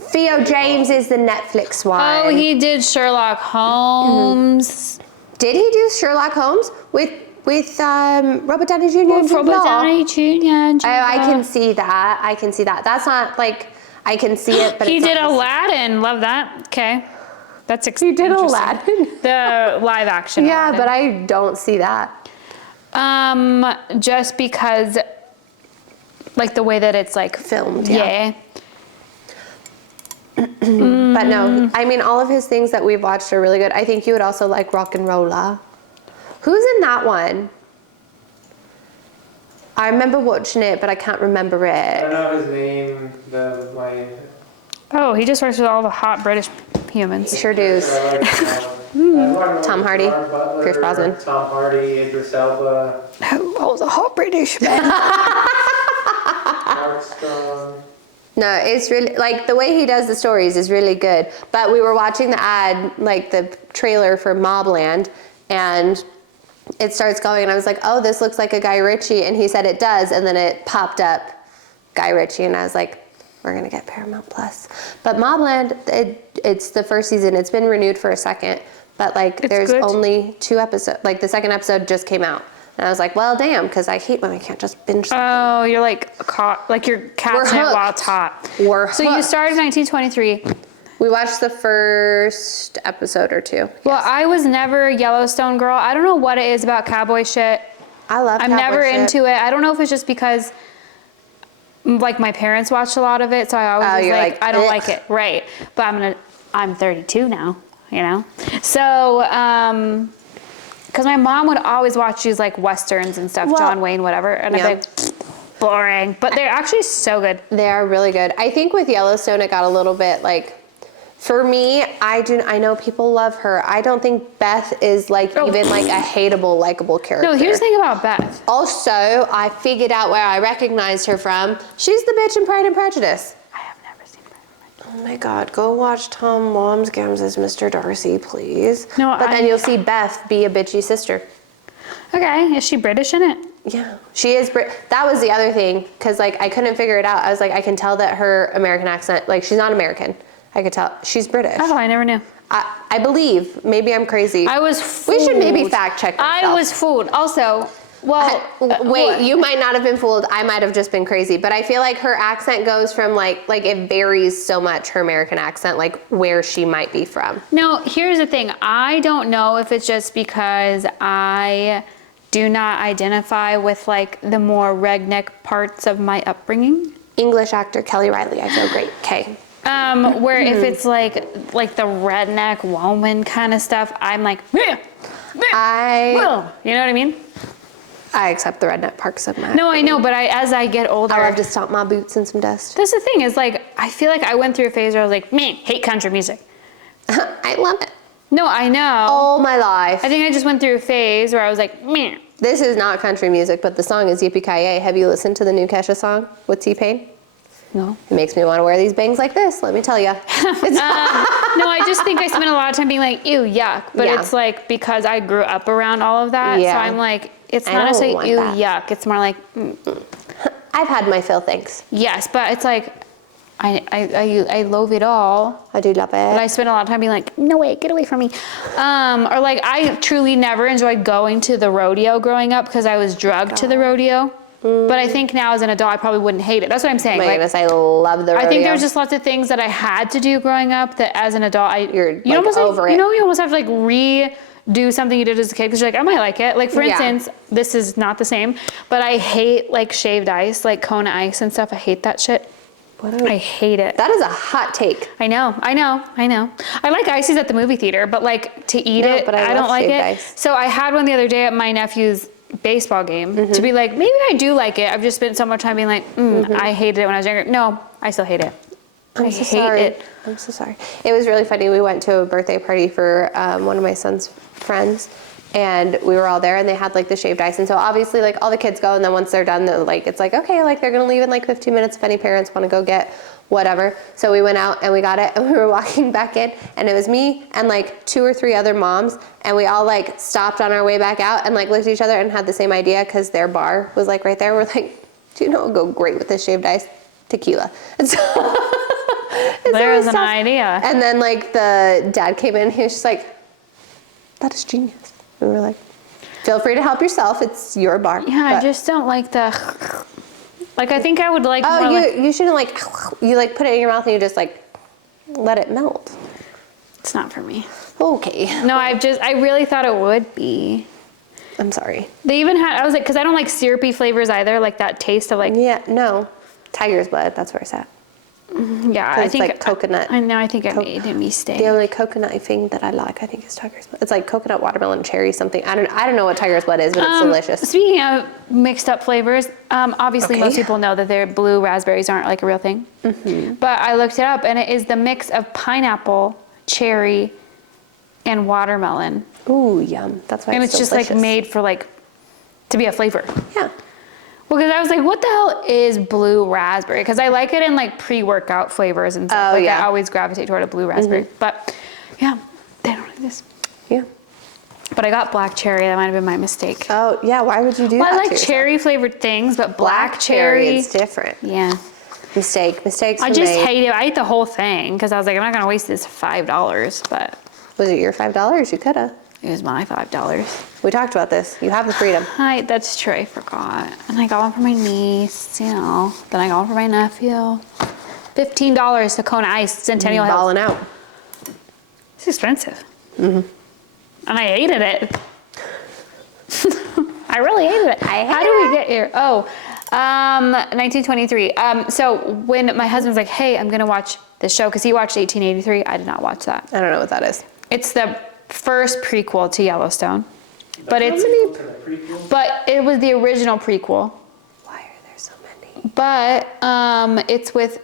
Theo James is the Netflix one. Oh, he did Sherlock Holmes. Did he do Sherlock Holmes with Robert Downey Jr. and Jude Robert Law? Downey Jr. Oh, I can see that. I can see that. That's not like I can see it, but He it's did not Aladdin. Love that. Okay. That's He did interesting. Aladdin. The live action. Yeah, Aladdin. but I don't see that. Just because, like the way that it's like Filmed, Yeah. But no, I mean, all of his things that we've watched are really good. I think you would also like Rock and Roller. Who's in that one? I remember watching it, but I can't remember I it. don't know his name. Oh, he just works with all the hot British humans. Sure does. I like Tom Hardy, Gerard Butler, Pierce Brosnan. Tom Hardy, Idris Elba, Oh, the hot British man. Mark Strong. No, it's really, like, the way he does the stories is really good. But we were watching the ad, like the trailer for Mobland, and it starts going, and I was like, oh, this looks like a Guy Ritchie, and he said it does, and then it popped up Guy Ritchie, and I was like, we're gonna get Paramount Plus. But Mobland, it's the first season. It's been renewed for a second, but like there's good. only 2 episodes. Like the second episode just came out, and I was like, well, damn, because I hate when I can't just binge. Oh, you're like caught, like you're catching it while it's hot. We're So you hooked. started in 1923. We watched the first episode or 2. Well, I was never a Yellowstone girl. I don't know what it is about cowboy shit. I love. I'm cowboy never shit. into it. I don't know if it's just because like my parents watched a lot of it, so I always was you're like, like, I don't "Ugh." like it. Right. But I'm 32 now, you know? So, because my mom would always watch these like Westerns and stuff, Well, John Wayne, whatever, and yeah. I'd be like, boring. But they're actually so good. They are really good. I think with Yellowstone, it got a little bit like. For me, I know people love her. I don't think Beth is like even like a hateable, likable character. No, here's the thing about Beth. Also, I figured out where I recognized her from. She's the bitch in Pride and Prejudice. I have never seen her. Oh my God, go watch Tom Wamsgams as Mr. Darcy, please. No, but then you'll see Beth be a bitchy sister. Okay, is she British in it? Yeah, she is. That was the other thing, because like I couldn't figure it out. I was like, I can tell that her American accent, like she's not American. I could tell she's British. Oh, I never knew. I believe. Maybe I'm crazy. I was fooled. We should maybe fact check ourselves. I was fooled. Also, well, wait, you might not have been fooled. I might have just been crazy. But I feel like her accent goes from like it varies so much, her American accent, like where she might be from. No, here's the thing. I don't know if it's just because I do not identify with like the more redneck parts of my upbringing. English actor Kelly Riley, I feel great. Okay. Where if it's like the redneck woman kind of stuff, I'm like, you know what I mean? I accept the redneck parts of my. No, I know, but as I get older, I love to stomp my boots in some dust. that's the thing is like, I feel like I went through a phase where I was like, man, hate country music. I love it. No, I know. All my life. I think I just went through a phase where I was like, man. This is not country music, but the song is Yippee-Ki-Yay. Have you listened to the new Kesha song with T-Pain? No. It makes me want to wear these bangs like this, let me tell you. No, I just think I spent a lot of time being like, ew, yuck. But Yeah. it's like because I grew up around all of that. Yeah. So I'm like, it's I not don't necessarily want ew, that. yuck. It's more like, I've had my fill, thanks. yes. But it's like, I love it all. I do love But it. I spent a lot of time being like, no way, get away from me. Or like, I truly never enjoyed going to the rodeo growing up because I was drugged to the rodeo. But I think now as an adult, I probably wouldn't hate it. That's what I'm saying. My Like, goodness, I love the rodeo. I think there was just lots of things that I had to do growing up that as an adult, You're, like, almost over you it. know, you almost have to like redo something you did as a kid because you're like, I might like it. Like for Yeah. instance, this is not the same, but I hate like shaved ice, like Kona ice and stuff. I hate that shit. I hate it. That is a hot take. I know. I like ices at the movie theater, but like to eat No, it, but I don't love like shaved it. ice. So I had one the other day at my nephew's baseball game to be like, maybe I do like it. I've just spent so much time being like, I hated it when I was younger. No, I still hate it. I so hate sorry. it. I'm so sorry. It was really funny. We went to a birthday party for one of my son's friends, and we were all there, and they had like the shaved ice. And so obviously, like all the kids go, and then once they're done, it's like okay, like they're gonna leave in like 15 minutes if any parents want to go get whatever. So we went out and we got it, and we were walking back in, and it was me and like 2 or 3 other moms, and we all like stopped on our way back out and like looked at each other and had the same idea because their bar was like right there. We're like, do you know what would go great with this shaved ice? Tequila. And so There's an idea. And then like the dad came in and he was just like, that is genius. And we were like, feel free to help yourself. It's your bar. Yeah, I But- just don't like the. Like I think I would like. Oh, more like, you shouldn't like, you like put it in your mouth and you just like let it melt. it's not for me. Okay. No, I really thought it would be. I'm sorry. They even had. I was like, because I don't like syrupy flavors either. Like that taste of like. Yeah, no. Tiger's blood, that's where it's at. Yeah, I It's think like coconut. I know. I think I made a mistake. The only coconut thing that I like, I think, is tiger's blood. It's like coconut, watermelon, cherry, something. I don't know what tiger's blood is, but it's delicious. Speaking of mixed up flavors, obviously Okay. most people know that their blue raspberries aren't like a real thing. But I looked it up, and it is the mix of pineapple, cherry, and watermelon. Ooh, yum. That's why And it's it's just delicious. like made for like, to be a flavor. Yeah. Well, because I was like, what the hell is blue raspberry? Because I like it in like pre-workout flavors and stuff. Oh, like yeah. I always gravitate toward a blue raspberry. But yeah, they don't like this. Yeah. But I got black cherry. That might have been my mistake. Oh, yeah. Why would you do Well, that I like to yourself? cherry flavored things, but Black cherry, it's different. Yeah. Mistakes I were just made. hate it. I ate the whole thing because I was like, I'm not going to waste this $5. But Was it your $5? You coulda. it was my $5. We talked about this. You have the freedom. That's true. I forgot. And I got one for my niece, you know. Then I got one for my nephew. $15 to Kona Ice, Centennial Hills. Balling out. It's expensive. And I hated it. I really hated it. How do we get here? Oh, 1923. So when my husband was like, hey, I'm going to watch this show, because he watched 1883. I did not watch that. I don't know what that is. It's the first prequel to Yellowstone. But To the prequel. but it was the original prequel. Why are there so many? But it's with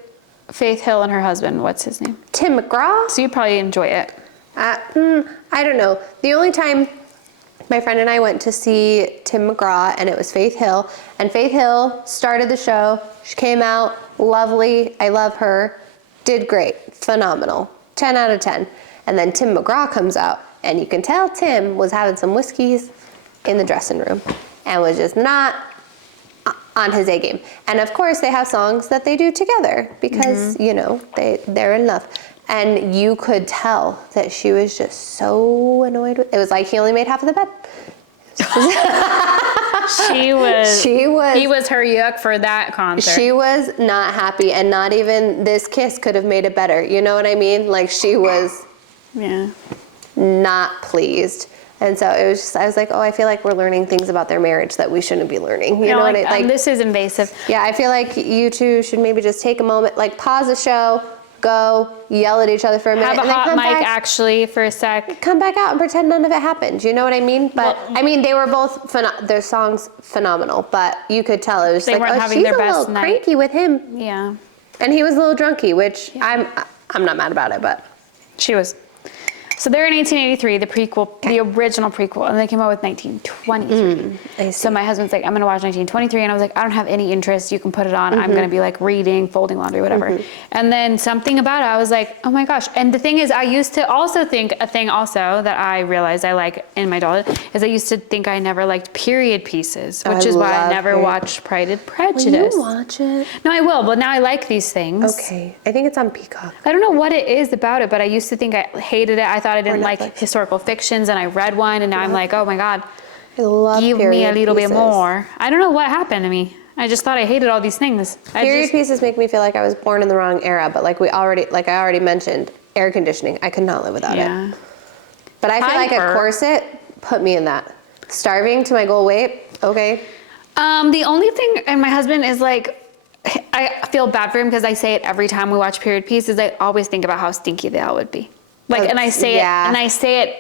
Faith Hill and her husband. What's his name? Tim McGraw? So you'd probably enjoy it. I don't know. The only time my friend and I went to see Tim McGraw, and it was Faith Hill, and Faith Hill started the show. She came out, lovely. I love her. Did great. Phenomenal. 10 out of 10. And then Tim McGraw comes out, and you can tell Tim was having some whiskeys in the dressing room and was just not on his A game. And of course, they have songs that they do together because, you know, they're in love. And you could tell that she was just so annoyed with it. Was like he only made half of the bed. He was her yuck for that concert. She was not happy, and not even this kiss could have made it better. You know what I mean? Like, she was not pleased. And so it was just, I was like, oh, I feel like we're learning things about their marriage that we shouldn't be learning. You know what I like? This is invasive. Yeah, I feel like you two should maybe just take a moment, like pause the show, go yell at each other for a minute, Have a and then hot come mic back. actually for a sec. Come back out and pretend none of it happened. You know what I mean? But I mean, they were both their songs phenomenal. But you could tell it was They like, weren't oh, having she's their a best little night. cranky with him, Yeah, and he was a little drunky, which I'm not mad about it, but she was. So they're in 1883, the prequel, the original prequel, and they came out with 1923. I see. So my husband's like, I'm gonna watch 1923, and I was like, I don't have any interest. You can put it on. I'm gonna be like reading, folding laundry, whatever. And then something about it, I was like, oh my gosh. And the thing is, I used to also think a thing also that I realized I like in my adulthood is I used to think I never liked period pieces, which is why I love never period. watched Pride and will Prejudice. you watch it? No, I will, but now I like these things. Okay, I think it's on Peacock. I don't know what it is about it, but I used to think I hated it. I thought I didn't like Netflix. historical fictions, and I read one, and now I'm like, oh my God, I love give period me a little pieces. bit more. I don't know what happened to me. I just thought I hated all these things. Period pieces make me feel like I was born in the wrong era, but like I already mentioned, air conditioning. I could not live without Yeah. it. But I feel like a Hyper. corset put me in that. Starving to my goal weight, okay. The only thing, and my husband is like, I feel bad for him because I say it every time we watch period pieces. I always think about how stinky they all would be. Like, and I say it,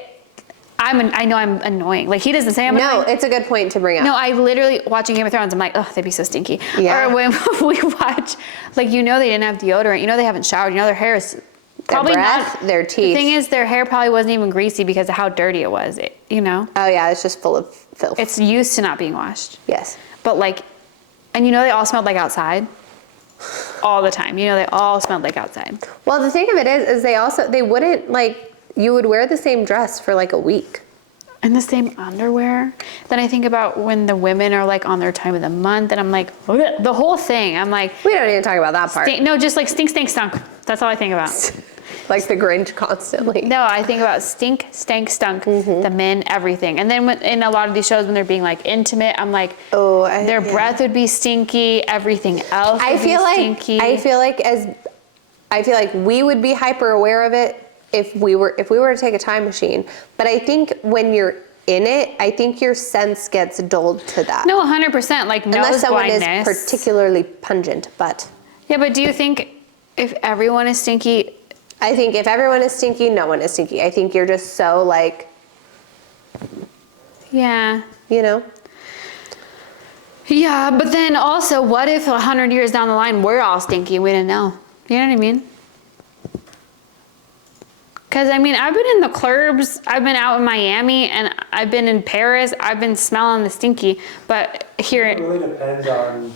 I know I'm annoying. Like, he doesn't say I'm annoying. No, it's a good point to bring up. No, I literally, watching Game of Thrones, I'm like, oh, they'd be so stinky. Yeah. Or when we watch, like, you know they didn't have deodorant. You know they haven't showered. You know their hair is probably breath, not. their The teeth. thing is, their hair probably wasn't even greasy because of how dirty it was, you know? Oh yeah, it's just full of filth. It's used to not being washed. Yes. But like, and you know they all smelled like outside? All the time. You know they all smelled like outside. Well, the thing of it is they wouldn't like, you would wear the same dress for like a week. And the same underwear. Then I think about when the women are like on their time of the month, and I'm like, ugh, the whole thing. I'm like, We don't even talk about that part. no, just like stink, stink, stunk. That's all I think about. Like the Grinch constantly. No, I think about stink, stank, stunk, the men, everything. And then in a lot of these shows, when they're being like intimate, I'm like, their breath would be stinky, everything else would be stinky. I feel like we would be hyper aware of it if we were to take a time machine. But I think when you're in it, I think your sense gets dulled to that. No, 100%, like nose Unless someone blindness. is particularly pungent, but Yeah, but do you think if everyone is stinky? I think if everyone is stinky, no one is stinky. I think you're just so like, Yeah. you know? Yeah, but then also, what if 100 years down the line, we're all stinky and we didn't know? You know what I mean? Because I mean, I've been in the clubs, I've been out in Miami, and I've been in Paris. I've been smelling the stinky, but here It really depends on,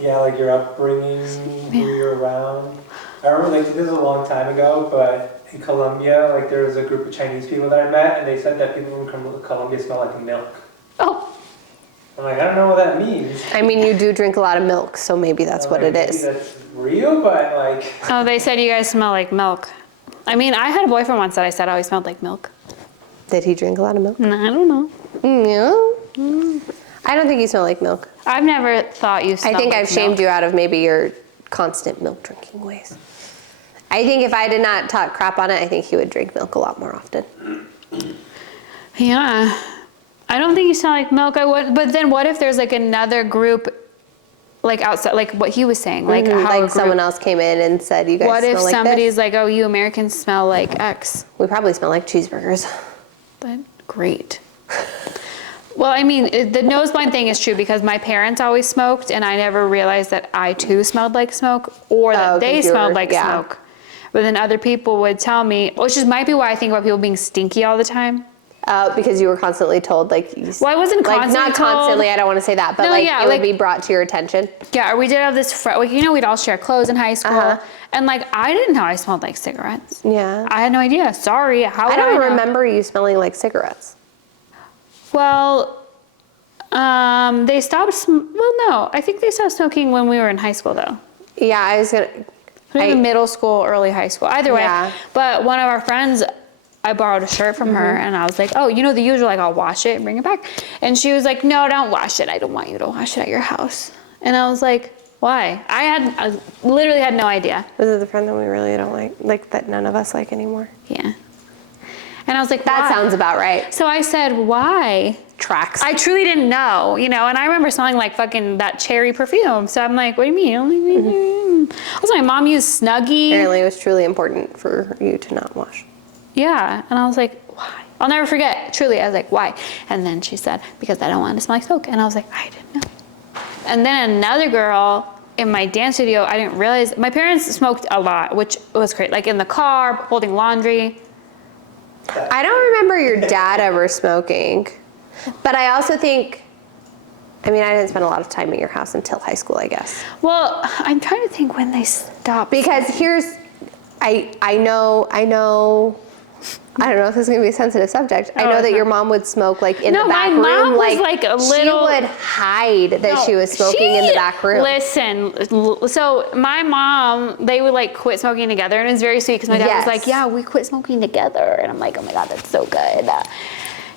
like your upbringing, who you're around. I remember, like, this was a long time ago, but in Colombia, like, there was a group of Chinese people that I met, and they said that people from Colombia smell like milk. Oh, I'm like, I don't know what that means. I mean, you do drink a lot of milk, so maybe that's what it Maybe is. that's real, but like. oh, they said you guys smell like milk. I mean, I had a boyfriend once that I said always smelled like milk. Did he drink a lot of milk? No, I don't know. No. I don't think you smell like milk. I've never thought you smelled I think like I've shamed milk. you out of maybe your constant milk drinking ways. I think if I did not talk crap on it, I think he would drink milk a lot more often. Yeah. I don't think you smell like milk. I would, but then what if there's like another group, like outside, like what he was saying, like how a Like group- someone else came in and said, you guys What smell if like somebody's this? like, oh, you Americans smell like X? We probably smell like cheeseburgers. But great. Well, I mean, the nose blind thing is true because my parents always smoked, and I never realized that I too smelled like smoke, or that 'cause they you smelled were- like yeah. smoke. But then other people would tell me, which is might be why I think about people being stinky all the time. Because you were constantly told, like, Well, I wasn't like constantly not told. constantly. I don't want to say that, but No, like yeah, it like- would be brought to your attention. Yeah, or we did have this, like, you know, we'd all share clothes in high school, Uh-huh. and like I didn't know I smelled like cigarettes. Yeah. I had no idea. Sorry. How I would don't know? remember you smelling like cigarettes. Well, they stopped. Well, no, I think they stopped smoking when we were in high school, though. Yeah, I was gonna. Maybe I- middle school, early high school. Either way. Yeah. But one of our friends, I borrowed a shirt from her, and I was like, "Oh, you know the usual, like I'll wash it and bring it back." And she was like, "No, don't wash it. I don't want you to wash it at your house." And I was like, "Why?" I literally had no idea. Was it the friend that we really don't like that none of us like anymore? Yeah. And I was like, That "Why?" sounds about right. So I said, "Why?" Tracks. I truly didn't know, you know, and I remember smelling like fucking that cherry perfume. So I'm like, what do you mean? Also, my mom used Snuggie. Apparently, it was truly important for you to not wash. Yeah. And I was like, why? I'll never forget. Truly, I was like, why? And then she said, because I don't want to smell like smoke. And I was like, I didn't know. And then another girl in my dance studio, I didn't realize, my parents smoked a lot, which was great. Like in the car, holding laundry. I don't remember your dad ever smoking, but I also think, I mean, I didn't spend a lot of time at your house until high school, I guess. Well, I'm trying to think when they stopped. Because here's, I know, I don't know if this is gonna be a sensitive subject. I know it's that not. your mom would smoke like in No, the back my room. mom was like a little- She would hide that she was smoking in the back room. Listen, so my mom, they would like quit smoking together, and it was very sweet because my dad was Yes. like, "Yeah, we quit smoking together," and I'm like, "Oh my god, that's so good."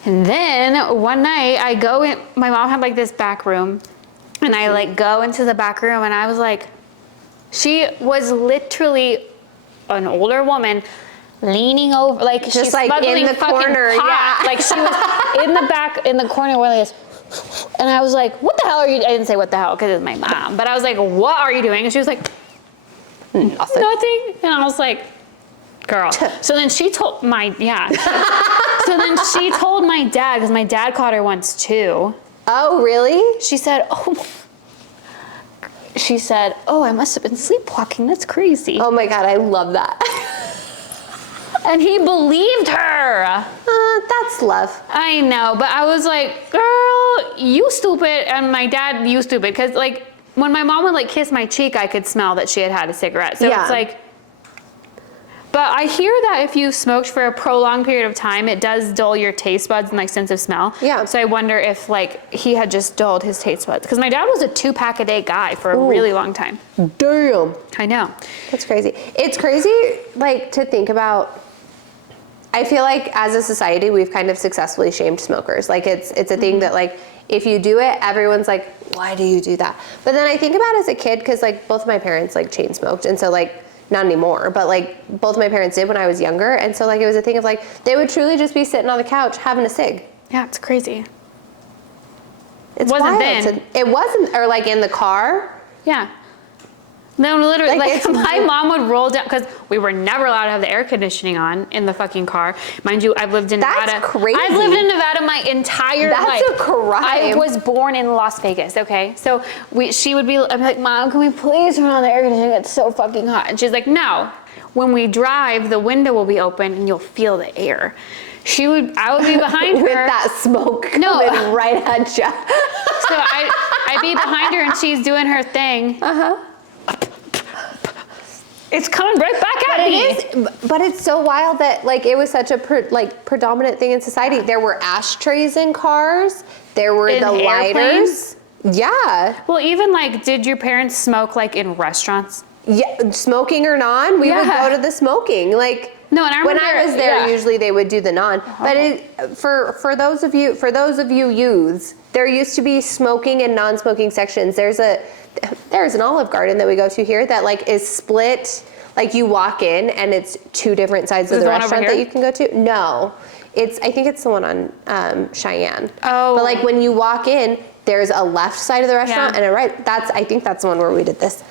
And then one night, I go in. My mom had like this back room, and I like go into the back room, and I was like, she was literally an older woman. Leaning over, like Just she's like in smuggling the fucking corner, pot. yeah. Like she was in the back, in the corner where this. And I was like, what the hell are you, I didn't say what the hell because it's my mom, but I was like, what are you doing? And she was like, nothing. And I was like, girl. So then she told my, So then she told my dad, because my dad caught her once too. Oh, really? She said, oh, I must have been sleepwalking. That's crazy. Oh my God, I love that. And he believed her. That's love. I know, but I was like, girl, you stupid. And my dad, you stupid. Because like when my mom would like kiss my cheek, I could smell that she had had a cigarette. So Yeah. it's like, but I hear that if you smoked for a prolonged period of time, it does dull your taste buds and like sense of smell. Yeah. So I wonder if like he had just dulled his taste buds. Because my dad was a 2-pack-a-day guy for a really long time. Damn. I know. That's crazy. It's crazy, like, to think about. I feel like as a society, we've kind of successfully shamed smokers. Like, it's a thing that, like, if you do it, everyone's like, why do you do that? But then I think about as a kid, because, like, both of my parents, like, chain smoked. And so, like, not anymore, but, like, both of my parents did when I was younger. And so, like, it was a thing of, like, they would truly just be sitting on the couch having a cig. Yeah, it's crazy. It's Wasn't wild then. It wasn't, or, like, in the car. Yeah. No, literally, Like, like it's my mom would roll down, because we were never allowed to have the air conditioning on in the fucking car. Mind you, I've lived in That's Nevada. crazy. I've lived in Nevada my entire life. That's a crime. I was born in Las Vegas, okay? So she would be, I'd be like, Mom, can we please turn on the air conditioning? It's so fucking hot. And she's like, no. When we drive, the window will be open and you'll feel the air. I would be behind her. With that smoke coming right at you. So I'd be behind her and she's doing her thing. It's coming right back at me. But it's so wild that like it was such a predominant thing in society. There were ashtrays in cars. There were In the lighters. Yeah. Well, even like, did your parents smoke like in restaurants? Yeah, smoking or non, we would Yeah. go to the smoking. Like No, and I when remember, I was there, yeah. usually they would do the non. But for those of you youths, there used to be smoking and non-smoking sections. There's an Olive Garden that we go to here that like is split. Like you walk in and it's two different sides of the the one over restaurant that here? you can go to. No, I think it's the one on Cheyenne. Oh. But like when you walk in, there's a left side of the restaurant Yeah. and a right. I think that's the one where we did this.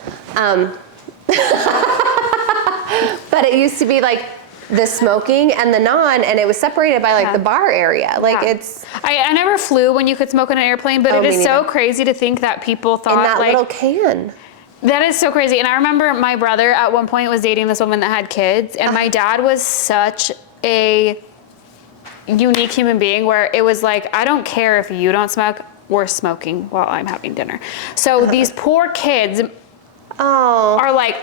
But it used to be like the smoking and the non, and it was separated by like Yeah. the bar area. Like Yeah. it's I never flew when you could smoke on an airplane, but Oh, it me is so neither. crazy to think that people thought in that like little can. that is so crazy. And I remember my brother at one point was dating this woman that had kids, and my dad was such a unique human being where it was like, I don't care if you don't smoke, we're smoking while I'm having dinner. So these poor kids Oh, are like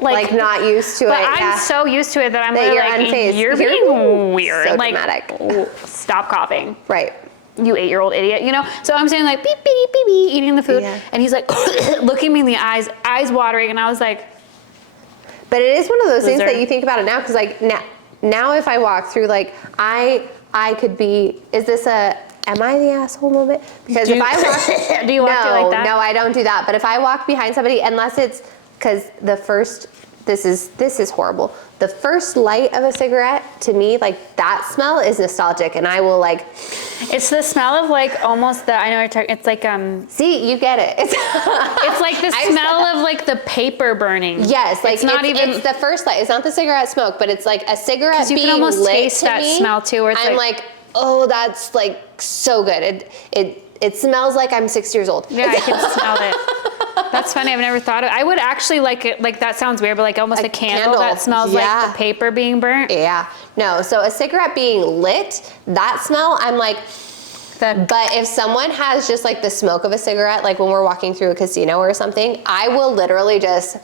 like not used to it. But I'm yeah. so used to it that I'm That literally you're like, unfazed. you're You're being weird. so like, dramatic. oh, stop coughing. Right. You 8-year-old idiot, you know? So I'm saying like, beep, beep, beep, beep, eating the food. Yeah. And he's like, looking me in the eyes watering. And I was like, But it is one of those things Loser. that you think about it now, because like now if I walk through, like I could be. Am I the asshole moment? Because if I walk, do you walk through like that? No, I don't do that. But if I walk behind somebody, unless it's because this is horrible. The first light of a cigarette, to me, like that smell is nostalgic, and I will like. It's the smell of like almost I know you're talking, it's like, See, you get it. it's like the smell of like the paper burning. Yes, like it's not even. it's the first light. It's not the cigarette smoke, but it's like a cigarette 'Cause you can being almost lit taste to that me, smell too, where it's I'm like- like, oh, that's like so good. It smells like I'm 6 years old. Yeah, I can smell it. That's funny. I've never thought of. I would actually like it. Like that sounds weird, but like almost a candle that smells Yeah. like the paper being burnt. Yeah, no. So a cigarette being lit, that smell, I'm like. But if someone has just like the smoke of a cigarette, like when we're walking through a casino or something, I will literally just.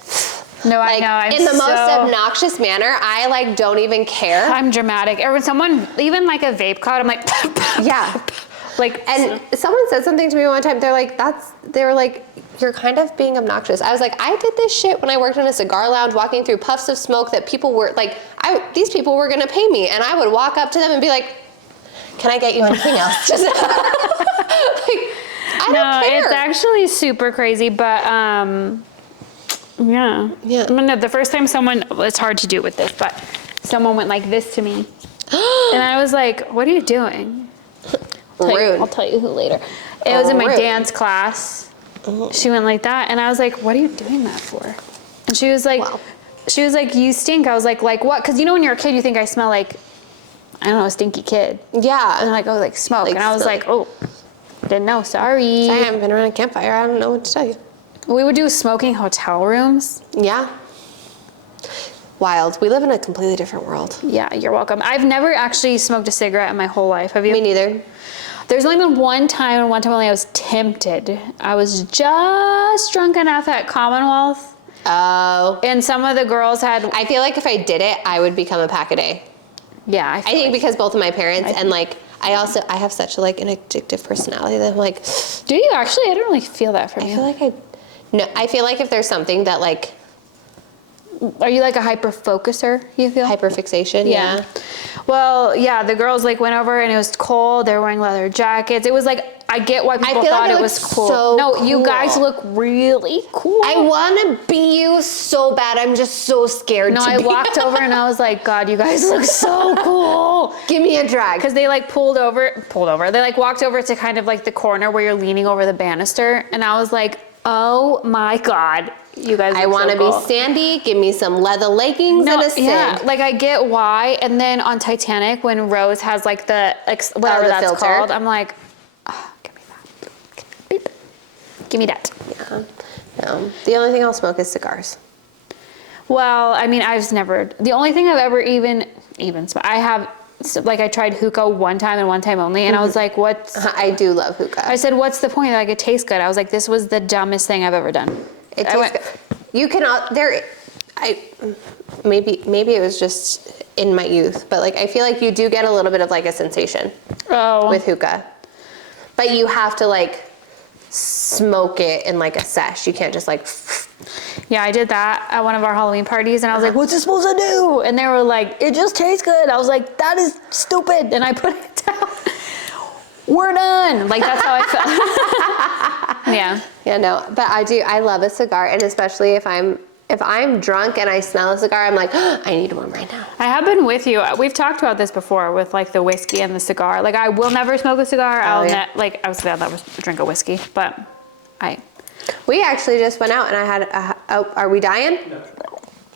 No, like, I know. I'm in the most so- obnoxious manner. I like don't even care. I'm dramatic. Or when someone, even like a vape cloud, I'm like, Yeah. like, And someone said something to me one time. They were like, you're kind of being obnoxious. I was like, I did this shit when I worked in a cigar lounge, walking through puffs of smoke that people were like, these people were gonna pay me, and I would walk up to them and be like, can I get you anything else? Just like, I don't care. it's actually super crazy, but yeah. Yeah. I mean, the first time it's hard to do with this, but someone went like this to me, and I was like, what are you doing? Rude. I'll tell you who later. It was in my Rude. dance class. She went like that, and I was like, what are you doing that for? And she was like, Wow. you stink. I was like what? Because you know when you're a kid, you think I smell like, I don't know, a stinky kid. Yeah. And they're like, oh, like smoke. Like and I was smelly. like, oh, didn't know, sorry. I haven't been around a campfire. I don't know what to tell you. We would do smoking hotel rooms. Yeah. Wild. We live in a completely different world. Yeah, you're welcome. I've never actually smoked a cigarette in my whole life. Have you? Me neither. There's only been one time only I was tempted. I was just drunk enough at Commonwealth, Oh. and some of the girls had. I feel like if I did it, I would become a pack a day. Yeah, I think because both of my parents and like I have such like an addictive personality that I'm like, Do you actually? I don't really feel that from I you. feel like I feel like if there's something that like Are you like a hyper focuser? You feel? hyperfixation, yeah. Well, yeah, the girls like went over and it was cold. They were wearing leather jackets. It was like, I get why people feel thought like it it was looks cool. so No, you cool. guys look really cool. I want to be you so bad. I'm just so scared No, to I be. walked over and I was like, God, you guys look so cool. Give me a drag. Because they like pulled over. They like walked over to kind of like the corner where you're leaning over the banister. And I was like, oh my God, you guys I look want to so be cool. sandy. Give me some leather leggings and a cig. Yeah, like I get why. And then on Titanic, when Rose has like the whatever the that's filter. called, I'm like, oh, give me that. Give me that. Yeah. No. The only thing I'll smoke is cigars. Well, I mean, I've never. The only thing I've ever even I have. Like I tried hookah one time and one time only, and I was like, "What's?" I do love hookah. I said, "What's the point?" Like it tastes good. I was like, "This was the dumbest thing I've ever done." It tastes good. You can maybe it was just in my youth, but like I feel like you do get a little bit of like a sensation with hookah, but you have to like smoke it in like a sesh. You can't just like. Yeah, I did that at one of our Halloween parties, and I was like, "What's it supposed to do?" And they were like, "It just tastes good." I was like, "That is stupid," and I put it down. We're done. Like that's how I felt. Yeah. Yeah, no, but I love a cigar, and especially if I'm drunk and I smell a cigar, I'm like, oh, I need one right now. I have been with you. We've talked about this before with like the whiskey and the cigar. Like I will never smoke a cigar. I was gonna never drink a whiskey, but We actually just went out and I had are we dying? No.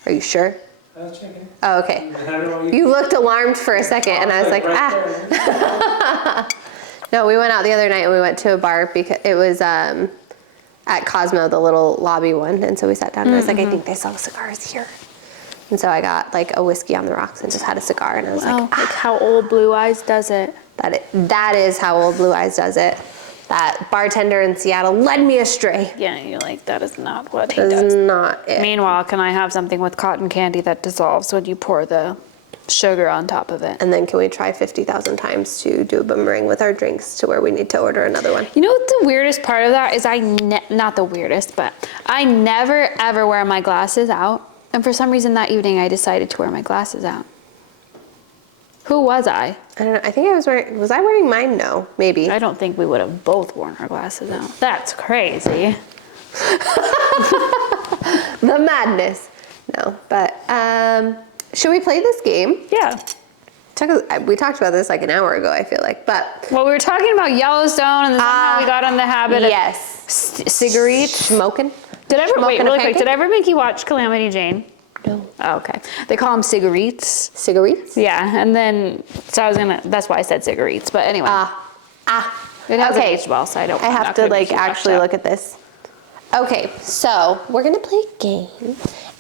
Are you sure? I was checking. Oh, okay. I don't know. You looked alarmed for a second and I was like, right ah. No, we went out the other night and we went to a bar because it was at Cosmo, the little lobby one. And so we sat down and I was like, I think they sell cigars here. And so I got like a whiskey on the rocks and just had a cigar and I was like how Old Blue Eyes does it. That is how Old Blue Eyes does it. That bartender in Seattle led me astray. Yeah, you're like, that is not what he That does. is not it. Meanwhile, can I have something with cotton candy that dissolves when you pour the sugar on top of it? And then can we try 50,000 times to do a boomerang with our drinks to where we need to order another one? You know what the weirdest part of that is? Not the weirdest, but I never ever wear my glasses out. And for some reason that evening I decided to wear my glasses out. Who was I? I don't know. I think I was wearing mine? No, maybe. I don't think we would have both worn our glasses out. That's crazy. The madness. No, but should we play this game? Yeah. We talked about this like an hour ago, I feel like, but. Well, we were talking about Yellowstone and then somehow we got on the habit of cigarettes. Smoking? Did I ever, wait, Smoking a really quick, pancake? did I ever make you watch Calamity Jane? No. Oh, okay. They call them cigarettes. Cigarettes? Yeah, and then, so that's why I said cigarettes, but anyway. It hasn't Okay. aged well, so I don't. I have to couldn't like keep watch actually that. look at this. Okay, so we're gonna play a game.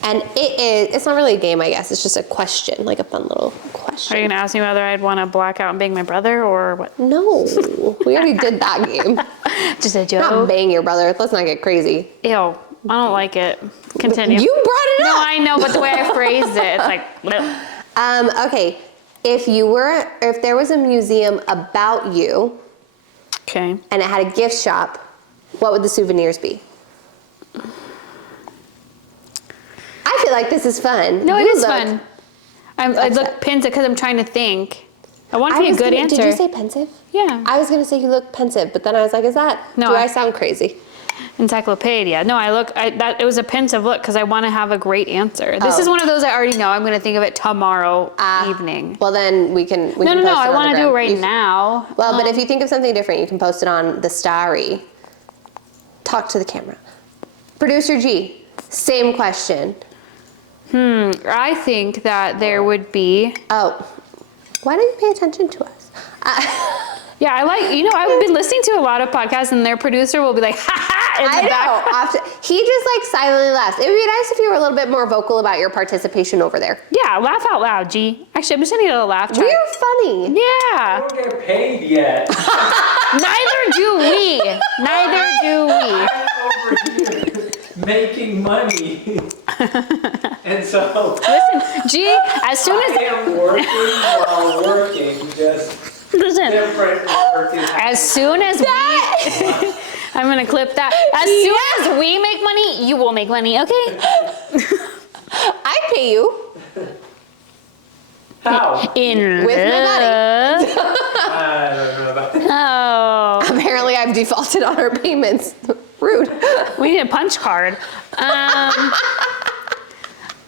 And it's not really a game, I guess. It's just a question, like a fun little question. Are you gonna ask me whether I'd want to black out and bang my brother or what? No, we already did that game. Just a Not joke. bang your brother. Let's not get crazy. Ew, I don't like it. Continue. You brought it No, up. I know, but the way I phrased it, it's like, bleh. Okay, if there was a museum about you Okay. and it had a gift shop, what would the souvenirs be? I feel like this is fun. No, it You is look- fun. I look pensive because I'm trying to think. I want to be a good answer. Did you say pensive? Yeah. I was gonna say you look pensive, but then I was like, No, do I sound crazy? Encyclopedia. No, it was a pensive look because I want to have a great answer. This is one of those I already know. I'm going to think of it tomorrow evening. Well, then we can. No, I want to do it right now. Well, but if you think of something different, you can post it on the story. Talk to the camera. Producer G, same question. I think that there would be. Oh, why don't you pay attention to us? Yeah, I've been listening to a lot of podcasts and their producer will be like, ha ha, in the back. Often, he just like silently laughs. It would be nice if you were a little bit more vocal about your participation over there. Yeah, laugh out loud, G. Actually, I'm just going to get a laugh track. We're funny. Yeah. I don't get paid yet. Neither do we. Neither do we. I'm over here making money. And so Listen, G, as soon I as. am working while working, just Listen, different work is as soon as we. I'm going to clip that. As soon as we make money, you will make money, okay? I pay you. How? In With my money. I don't know about that. Oh. Apparently, I've defaulted on our payments. Rude. We need a punch card.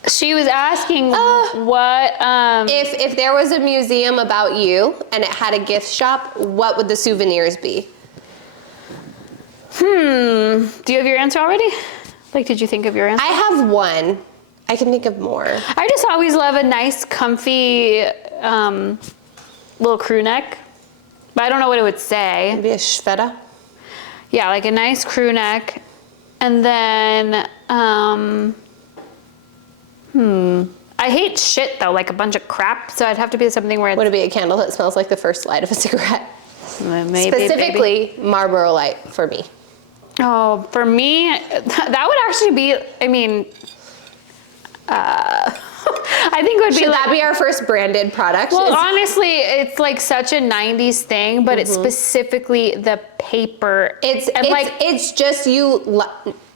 She was asking what. If there was a museum about you and it had a gift shop, what would the souvenirs be? Do you have your answer already? Like, did you think of your answer? I have one. I can think of more. I just always love a nice, comfy little crew neck. But I don't know what it would say. Maybe a Schweta. Yeah, like a nice crew neck. And then, I hate shit though, like a bunch of crap. So I'd have to be something where it's Would it be a candle that smells like the first light of a cigarette? maybe, Specifically, Marlboro Light for me. Oh, for me, that would actually be, I mean, I think it would be Should like, that be our first branded product? well, honestly, it's like such a 90s thing, but it's specifically the paper. It's just you,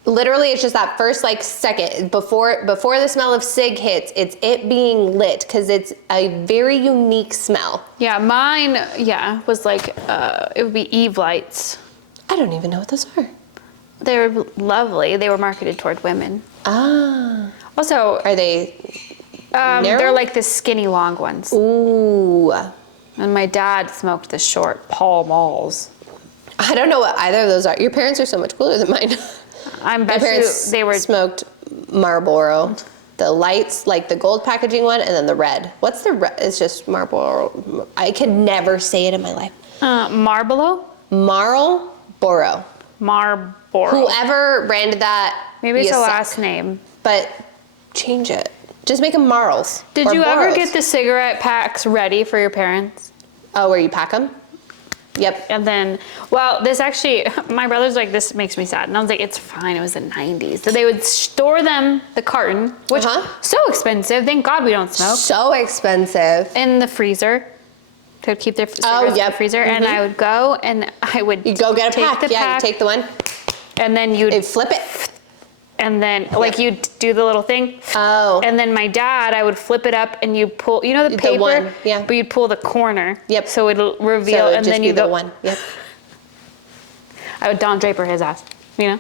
literally it's just that first like second before the smell of cig hits, it's it being lit because it's a very unique smell. Yeah, mine, was like, it would be Eve lights. I don't even know what those are. They were lovely. They were marketed toward women. Ah. Also, Are they narrow? they're like the skinny long ones. Ooh. And my dad smoked the short Pall Malls. I don't know what either of those are. Your parents are so much cooler than mine. I'm My bet parents you they were smoked Marlboro. The lights, like the gold packaging one, and then the red. What's the red? It's just Marlboro. I could never say it in my life. Marlboro? Marlboro. Marlboro. Whoever branded that, Maybe it's you a suck. last name. But change it. Just make them Marls. Did or you ever Boros. get the cigarette packs ready for your parents? Oh, where you pack them? Yep. And then, well, this actually, my brother's like, this makes me sad. And I was like, it's fine. It was the 90s. So they would store them, the carton, which so expensive. Thank God we don't smoke. So expensive. In the freezer. To keep their cigarettes in the freezer. And I would go and I would You go get a take pack. the Yeah, pack, you take the one. and then you'd They'd flip it. and then like you'd do the little thing. Oh. And then my dad, I would flip it up and you pull, you know the paper? one, yeah. But you'd pull the corner. Yep. So it'll reveal So it'd and just then be you the go. one. Yep. I would Don Draper his ass, you know?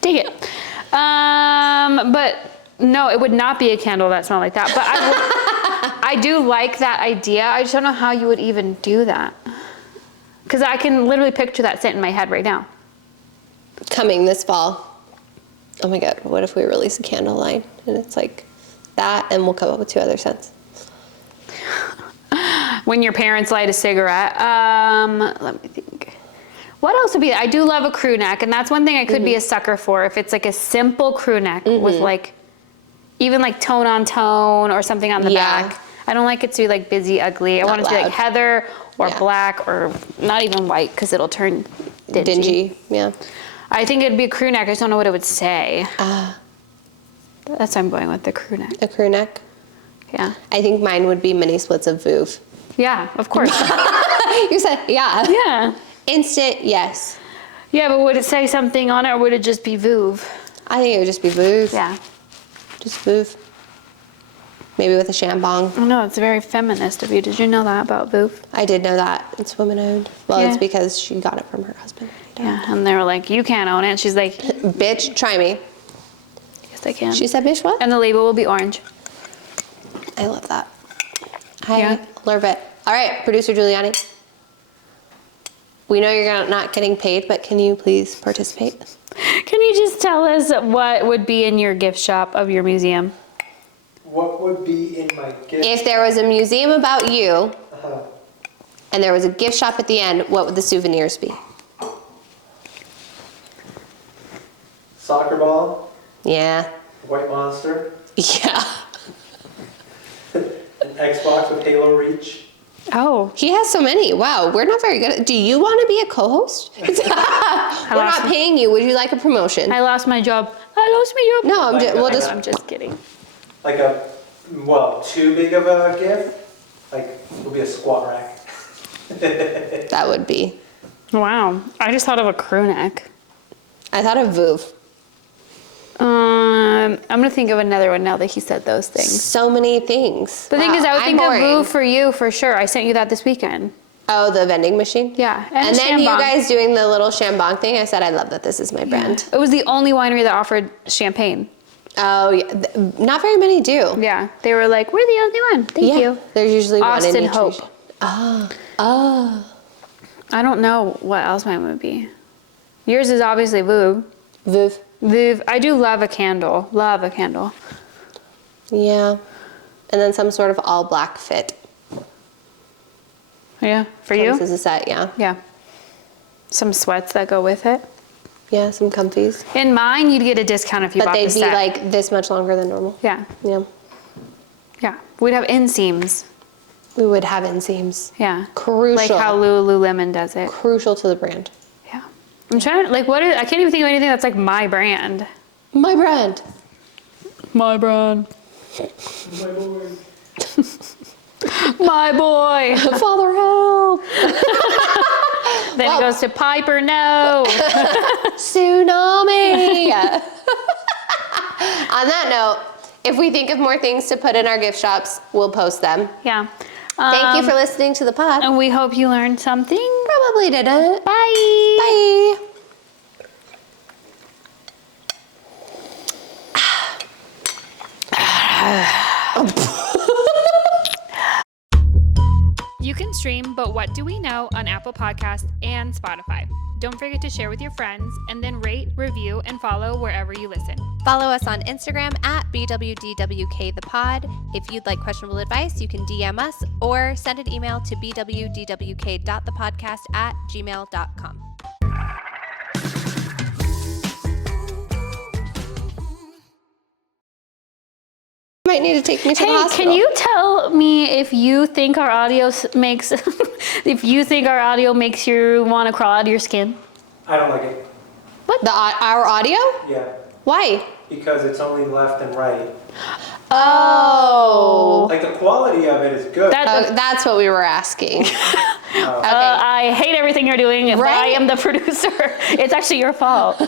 Take it. But no, it would not be a candle that smelled like that. But I do like that idea. I just don't know how you would even do that. Because I can literally picture that scent in my head right now. Coming this fall. Oh my God, what if we release a candle line? And it's like that, and we'll come up with 2 other scents. When your parents light a cigarette. Let me think. What else would be? I do love a crew neck, and that's one thing I could be a sucker for. If it's like a simple crew neck with like, even like tone on tone or something on the back. I don't like it to be like busy, ugly. I want it to be like heather or black or not even white because it'll turn dingy. Yeah. I think it'd be a crew neck. I just don't know what it would say. That's why I'm going with the crew neck. A crew neck. Yeah. I think mine would be mini splits of Vouv. Yeah, of course. You said, yeah. Yeah. Instant, yes. Yeah, but would it say something on it or would it just be Vouv? I think it would just be Vouv. Yeah. Just Vouv. Maybe with a shambong. I know, it's very feminist of you. Did you know that about Vouv? I did know that. It's woman owned. Well, Yeah. it's because she got it from her husband. Yeah, and they were like, you can't own it. And she's like, Bitch, try me. yes, I can. She said, bitch, what? And the label will be orange. I love that. I Yeah. love it. All right, producer Giuliani. We know you're not getting paid, but can you please participate? Can you just tell us what would be in your gift shop of your museum? What would be in my gift? If there was a museum about you Uh-huh. and there was a gift shop at the end, what would the souvenirs be? Soccer ball, Yeah. white monster, Yeah. an Xbox with Halo Reach. Oh. He has so many. Wow, we're not very good at. Do you want to be a co-host? We're not paying you. Would you like a promotion? I lost my job. I lost my job. No, I'm just kidding. Like a, well, too big of a gift? Like, it'll be a squat rack. That would be. Wow. I just thought of a crew neck. I thought of Vouv. I'm gonna think of another one now that he said those things. So many things. The thing is, I would I'm think boring. of Vouv for you for sure. I sent you that this weekend. Oh, the vending machine? Yeah. And a then you Shambong. guys doing the little shambong thing, I said, I love that this is my brand. It was the only winery that offered champagne. Oh, yeah. Not very many do. Yeah. They were like, we're the only one. Thank you. There's usually Austin one in each Hope. region. Oh. I don't know what else mine would be. Yours is obviously Vouv. Vouv. I do love a candle. Love a candle. Yeah. And then some sort of all black fit. Yeah, for you? Comes as a set, yeah. Yeah. Some sweats that go with it. Yeah, some comfies. In mine, you'd get a discount if you But bought the they'd be set. like this much longer than normal. Yeah, Yeah. yeah. We'd have inseams. We would have inseams. Yeah. Crucial. Like how Lululemon does it. Crucial to the brand. Yeah. I'm trying to, like, I can't even think of anything that's like my brand. My brand. My brand. My boy. My boy. Father, help. Then it goes to Piper, no. Tsunami. On that note, if we think of more things to put in our gift shops, we'll post them. Yeah. Thank you for listening to the pod. And we hope you learned something. Probably didn't. Bye. Bye. You can stream But What Do We Know on Apple Podcasts and Spotify. Don't forget to share with your friends and then rate, review, and follow wherever you listen. Follow us on Instagram at BWDWKThePod. If you'd like questionable advice, you can DM us or send an email to bwdwk.thepodcast@gmail.com. You might need to take me to the Hey, hospital. can you tell me if you think our audio makes you want to crawl out of your skin? I don't like it. Our audio? Yeah. Why? Because it's only left and right. Oh. Like the quality of it is good. That's what we were asking. I hate everything you're doing, but I Right? am the producer. It's actually your fault.